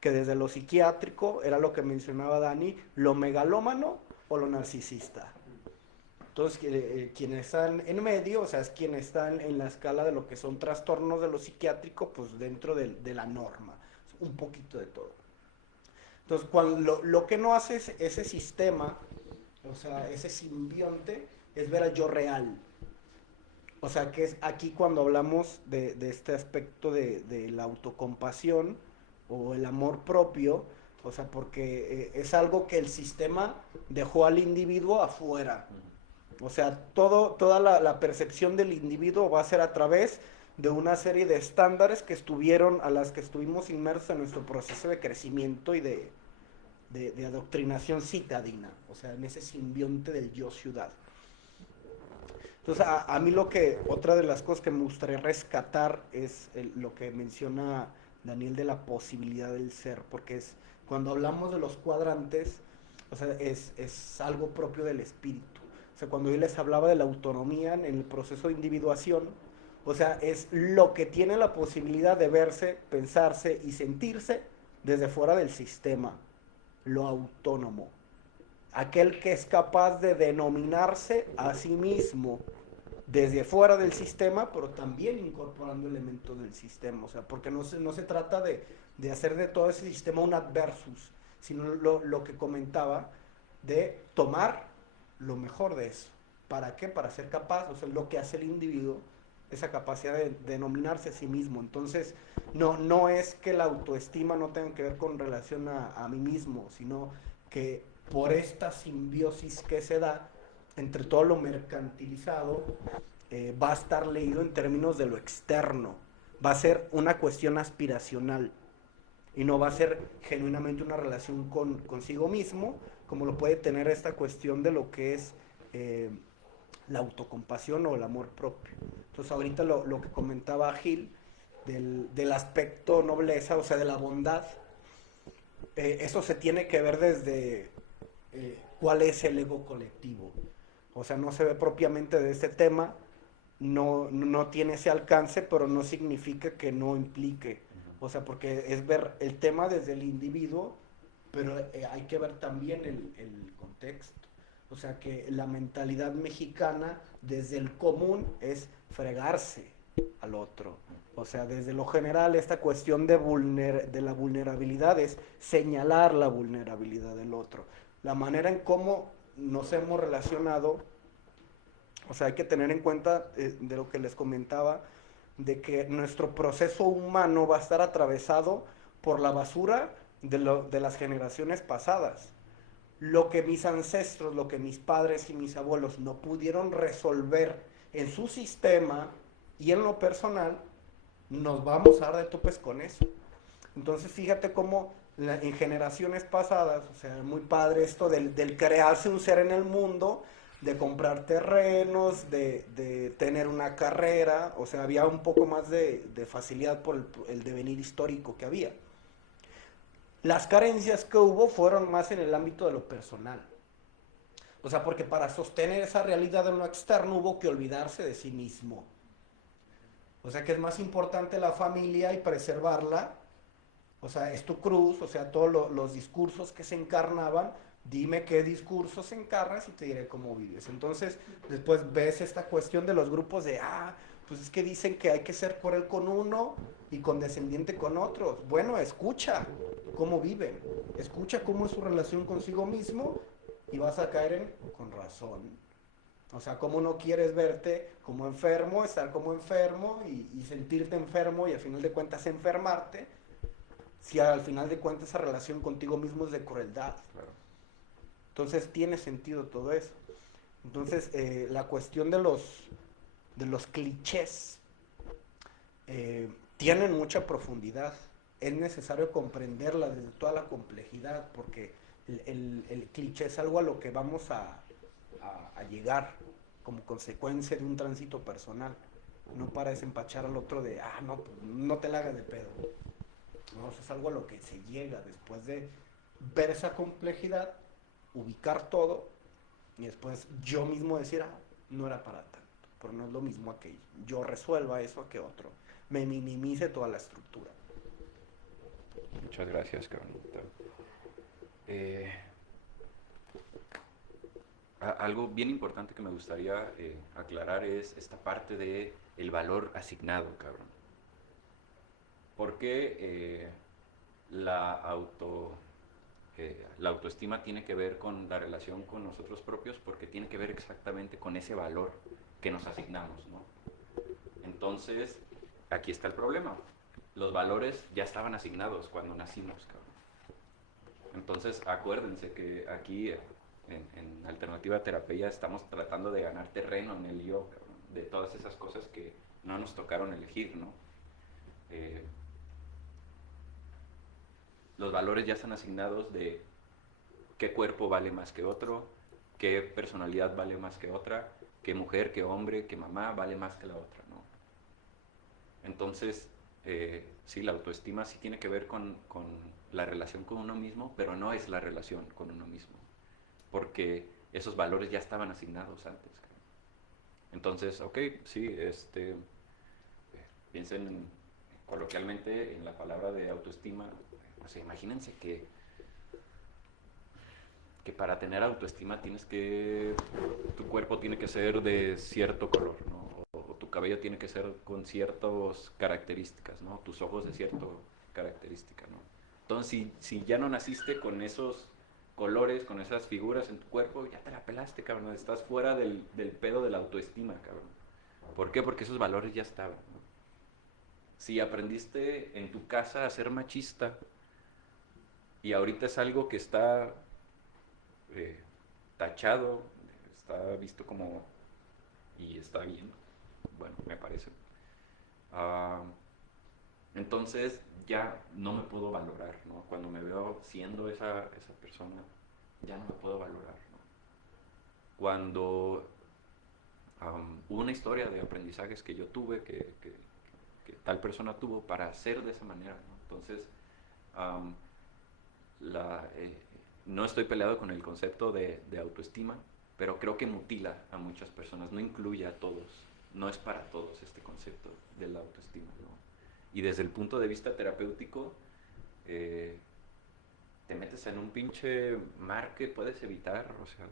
que desde lo psiquiátrico era lo que mencionaba Dani, lo megalómano o lo narcisista. Entonces, quienes están en medio, o sea, es quienes están en la escala de lo que son trastornos de lo psiquiátrico, pues dentro de la norma, un poquito de todo. Entonces, cuando lo que no hace ese sistema, o sea, ese simbionte, es ver al yo real. O sea, que es aquí cuando hablamos de este aspecto de la autocompasión o el amor propio, o sea, porque es algo que el sistema dejó al individuo afuera. O sea, toda la percepción del individuo va a ser a través de una serie de estándares a las que estuvimos inmersos en nuestro proceso de crecimiento y de adoctrinación citadina, o sea, en ese simbionte del yo ciudad. Entonces, a mí otra de las cosas que me gustaría rescatar es lo que menciona Daniel de la posibilidad del ser, porque cuando hablamos de los cuadrantes, o sea, es algo propio del espíritu. O sea, cuando yo les hablaba de la autonomía en el proceso de individuación, o sea, es lo que tiene la posibilidad de verse, pensarse y sentirse desde fuera del sistema, lo autónomo. Aquel que es capaz de denominarse a sí mismo desde fuera del sistema, pero también incorporando elementos del sistema. O sea, porque no se trata de hacer de todo ese sistema un adversus, sino lo que comentaba, de tomar lo mejor de eso. ¿Para qué? Para ser capaz, o sea, lo que hace el individuo, esa capacidad de denominarse a sí mismo. Entonces, no es que la autoestima no tenga que ver con relación a mí mismo, sino que por esta simbiosis que se da entre todo lo mercantilizado, va a estar leído en términos de lo externo. Va a ser una cuestión aspiracional y no va a ser genuinamente una relación consigo mismo, como lo puede tener esta cuestión de lo que es la autocompasión o el amor propio. Entonces, ahorita lo que comentaba Gil del aspecto nobleza, o sea, de la bondad, eso se tiene que ver desde cuál es el ego colectivo. O sea, no se ve propiamente de este tema, no tiene ese alcance, pero no significa que no implique. O sea, porque es ver el tema desde el individuo, pero hay que ver también el contexto. O sea, que la mentalidad mexicana desde el común es fregarse al otro. O sea, desde lo general esta cuestión de la vulnerabilidad es señalar la vulnerabilidad del otro. La manera en cómo nos hemos relacionado, o sea, hay que tener en cuenta de lo que les comentaba, de que nuestro proceso humano va a estar atravesado por la basura de las generaciones pasadas. Lo que mis ancestros, lo que mis padres y mis abuelos no pudieron resolver en su sistema y en lo personal, nos vamos a dar de topes con eso. Entonces, fíjate cómo en generaciones pasadas, o sea, muy padre esto del crearse un ser en el mundo, de comprar terrenos, de tener una carrera, o sea, había un poco más de facilidad por el devenir histórico que había. Las carencias que hubo fueron más en el ámbito de lo personal. O sea, porque para sostener esa realidad en lo externo hubo que olvidarse de sí mismo. O sea, que es más importante la familia y preservarla. O sea, es tu cruz, o sea, todos los discursos que se encarnaban, dime qué discursos encarnas y te diré cómo vives. Entonces, después ves esta cuestión de los grupos de, pues es que dicen que hay que ser cruel con uno y condescendiente con otros. Bueno, escucha cómo viven, escucha cómo es su relación consigo mismo y vas a caer en, con razón. O sea, cómo no quieres verte como enfermo, estar como enfermo y sentirte enfermo y al final de cuentas enfermarte, si al final de cuentas esa relación contigo mismo es de crueldad. Claro. Entonces tiene sentido todo eso. Entonces, la cuestión de los clichés tienen mucha profundidad. Es necesario comprenderla desde toda la complejidad, porque el cliché es algo a lo que vamos a llegar como consecuencia de un tránsito personal. No para desempachar al otro de, no, pues, no te la hagas de pedo. No, eso es algo a lo que se llega después de ver esa complejidad, ubicar todo y después yo mismo decir, no era para tanto, pero no es lo mismo a que yo resuelva eso a que otro me minimice toda la estructura. Muchas gracias, cabrón. Algo bien importante que me gustaría aclarar es esta parte de el valor asignado, cabrón. Porque la autoestima tiene que ver con la relación con nosotros propios, porque tiene que ver exactamente con ese valor que nos asignamos, ¿no? Entonces, aquí está el problema. Los valores ya estaban asignados cuando nacimos, cabrón. Entonces, acuérdense que aquí en Alternativa Terapia estamos tratando de ganar terreno en el yo, cabrón, de todas esas cosas que no nos tocaron elegir, ¿no? Los valores ya están asignados de qué cuerpo vale más que otro, qué personalidad vale más que otra, qué mujer, qué hombre, qué mamá vale más que la otra, ¿no? Entonces, sí, la autoestima sí tiene que ver con la relación con uno mismo, pero no es la relación con uno mismo, porque esos valores ya estaban asignados antes. Entonces, ok, sí, piensen coloquialmente en la palabra de autoestima. O sea, imagínense que para tener autoestima tu cuerpo tiene que ser de cierto color, ¿no? O tu cabello tiene que ser con ciertas características, ¿no? Tus ojos de cierta característica, ¿no? Entonces, si ya no naciste con esos colores, con esas figuras en tu cuerpo, ya te la pelaste, cabrón. Estás fuera del pedo de la autoestima, cabrón. ¿Por qué? Porque esos valores ya estaban, ¿no? Si aprendiste en tu casa a ser machista y ahorita es algo que está tachado, está visto como, y está bien, bueno, me parece. Entonces ya no me puedo valorar, ¿no? Cuando me veo siendo esa persona, ya no me puedo valorar, ¿no? Cuando hubo una historia de aprendizajes que yo tuve, que tal persona tuvo para ser de esa manera, ¿no? Entonces, no estoy peleado con el concepto de autoestima, pero creo que mutila a muchas personas, no incluye a todos, no es para todos este concepto de la autoestima, ¿no? Y desde el punto de vista terapéutico, te metes en un pinche mar que puedes evitar, o sea,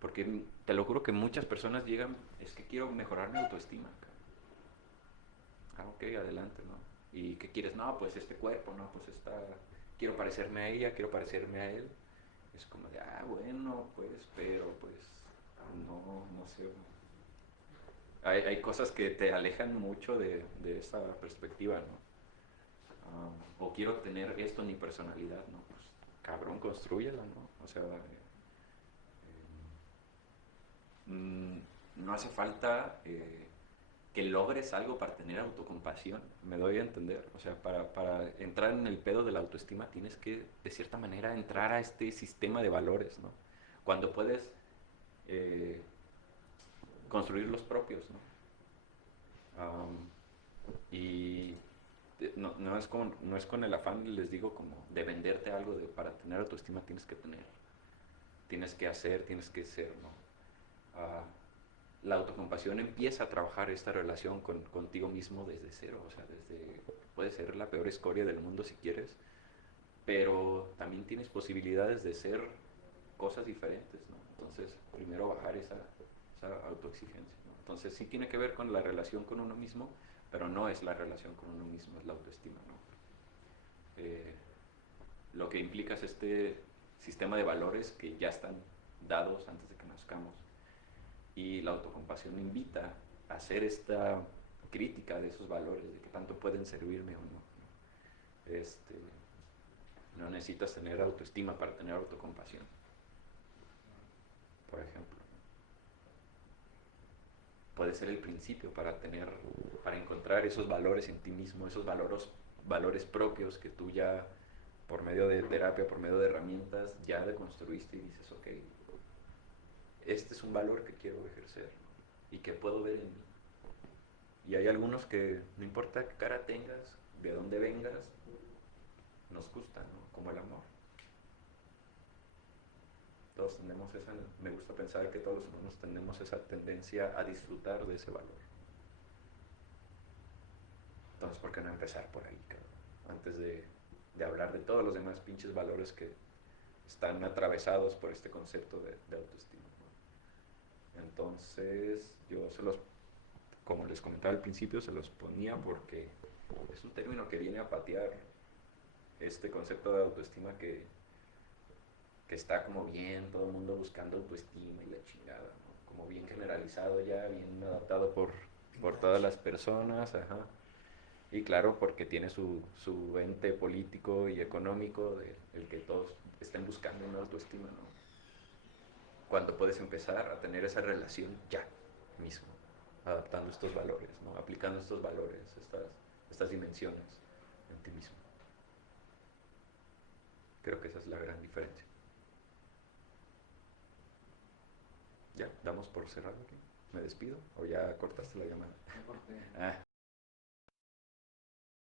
porque te lo juro que muchas personas llegan, es que quiero mejorar mi autoestima. Ok, adelante, ¿no? ¿Y qué quieres? No, pues este cuerpo, no, pues quiero parecerme a ella, quiero parecerme a él. Es como de, bueno, pues, pero pues, no sé. Hay cosas que te alejan mucho de esa perspectiva, ¿no? O quiero tener esto en mi personalidad, ¿no? Pues, cabrón, constrúyela, ¿no? O sea, no hace falta que logres algo para tener autocompasión, me doy a entender. O sea, para entrar en el pedo de la autoestima tienes que, de cierta manera, entrar a este sistema de valores, ¿no? Cuando puedes construir los propios, ¿no? Y no es con el afán, les digo, como de venderte algo, para tener autoestima tienes que tener, tienes que hacer, tienes que ser, ¿no? La autocompasión empieza a trabajar esta relación contigo mismo desde cero, o sea, puede ser la peor escoria del mundo si quieres, pero también tienes posibilidades de ser cosas diferentes, ¿no? Entonces, primero bajar esa esa autoexigencia, ¿no? Entonces sí tiene que ver con la relación con uno mismo, pero no es la relación con uno mismo, es la autoestima, ¿no? Lo que implica es este sistema de valores que ya están dados antes de que nazcamos. Y la autocompasión invita a hacer esta crítica de esos valores, de que tanto pueden servirme o no. No necesitas tener autoestima para tener autocompasión, por ejemplo. Puede ser el principio para encontrar esos valores en ti mismo, esos valores propios que tú ya, por medio de terapia, por medio de herramientas, ya deconstruiste y dices, ok, este es un valor que quiero ejercer, ¿no? Y que puedo ver en mí. Y hay algunos que no importa qué cara tengas, de dónde vengas, nos gusta, ¿no? Como el amor. Todos tenemos me gusta pensar que todos los humanos tenemos esa tendencia a disfrutar de ese valor. Entonces, ¿por qué no empezar por ahí, cabrón? Antes de hablar de todos los demás pinches valores que están atravesados por este concepto de autoestima, ¿no? Entonces, yo como les comentaba al principio, se los ponía porque es un término que viene a patear este concepto de autoestima que está como bien, todo el mundo buscando autoestima y la chingada, ¿no? Como bien generalizado ya, bien adaptado por todas las personas, ajá. Y claro, porque tiene su ente político y económico, el que todos estén buscando una autoestima, ¿no? Cuando puedes empezar a tener esa relación ya mismo, adaptando estos valores, ¿no? Aplicando estos valores, estas dimensiones en ti mismo. Creo que esa es la gran diferencia. Ya, damos por cerrado aquí. ¿Me despido? ¿O ya cortaste la llamada? Ah,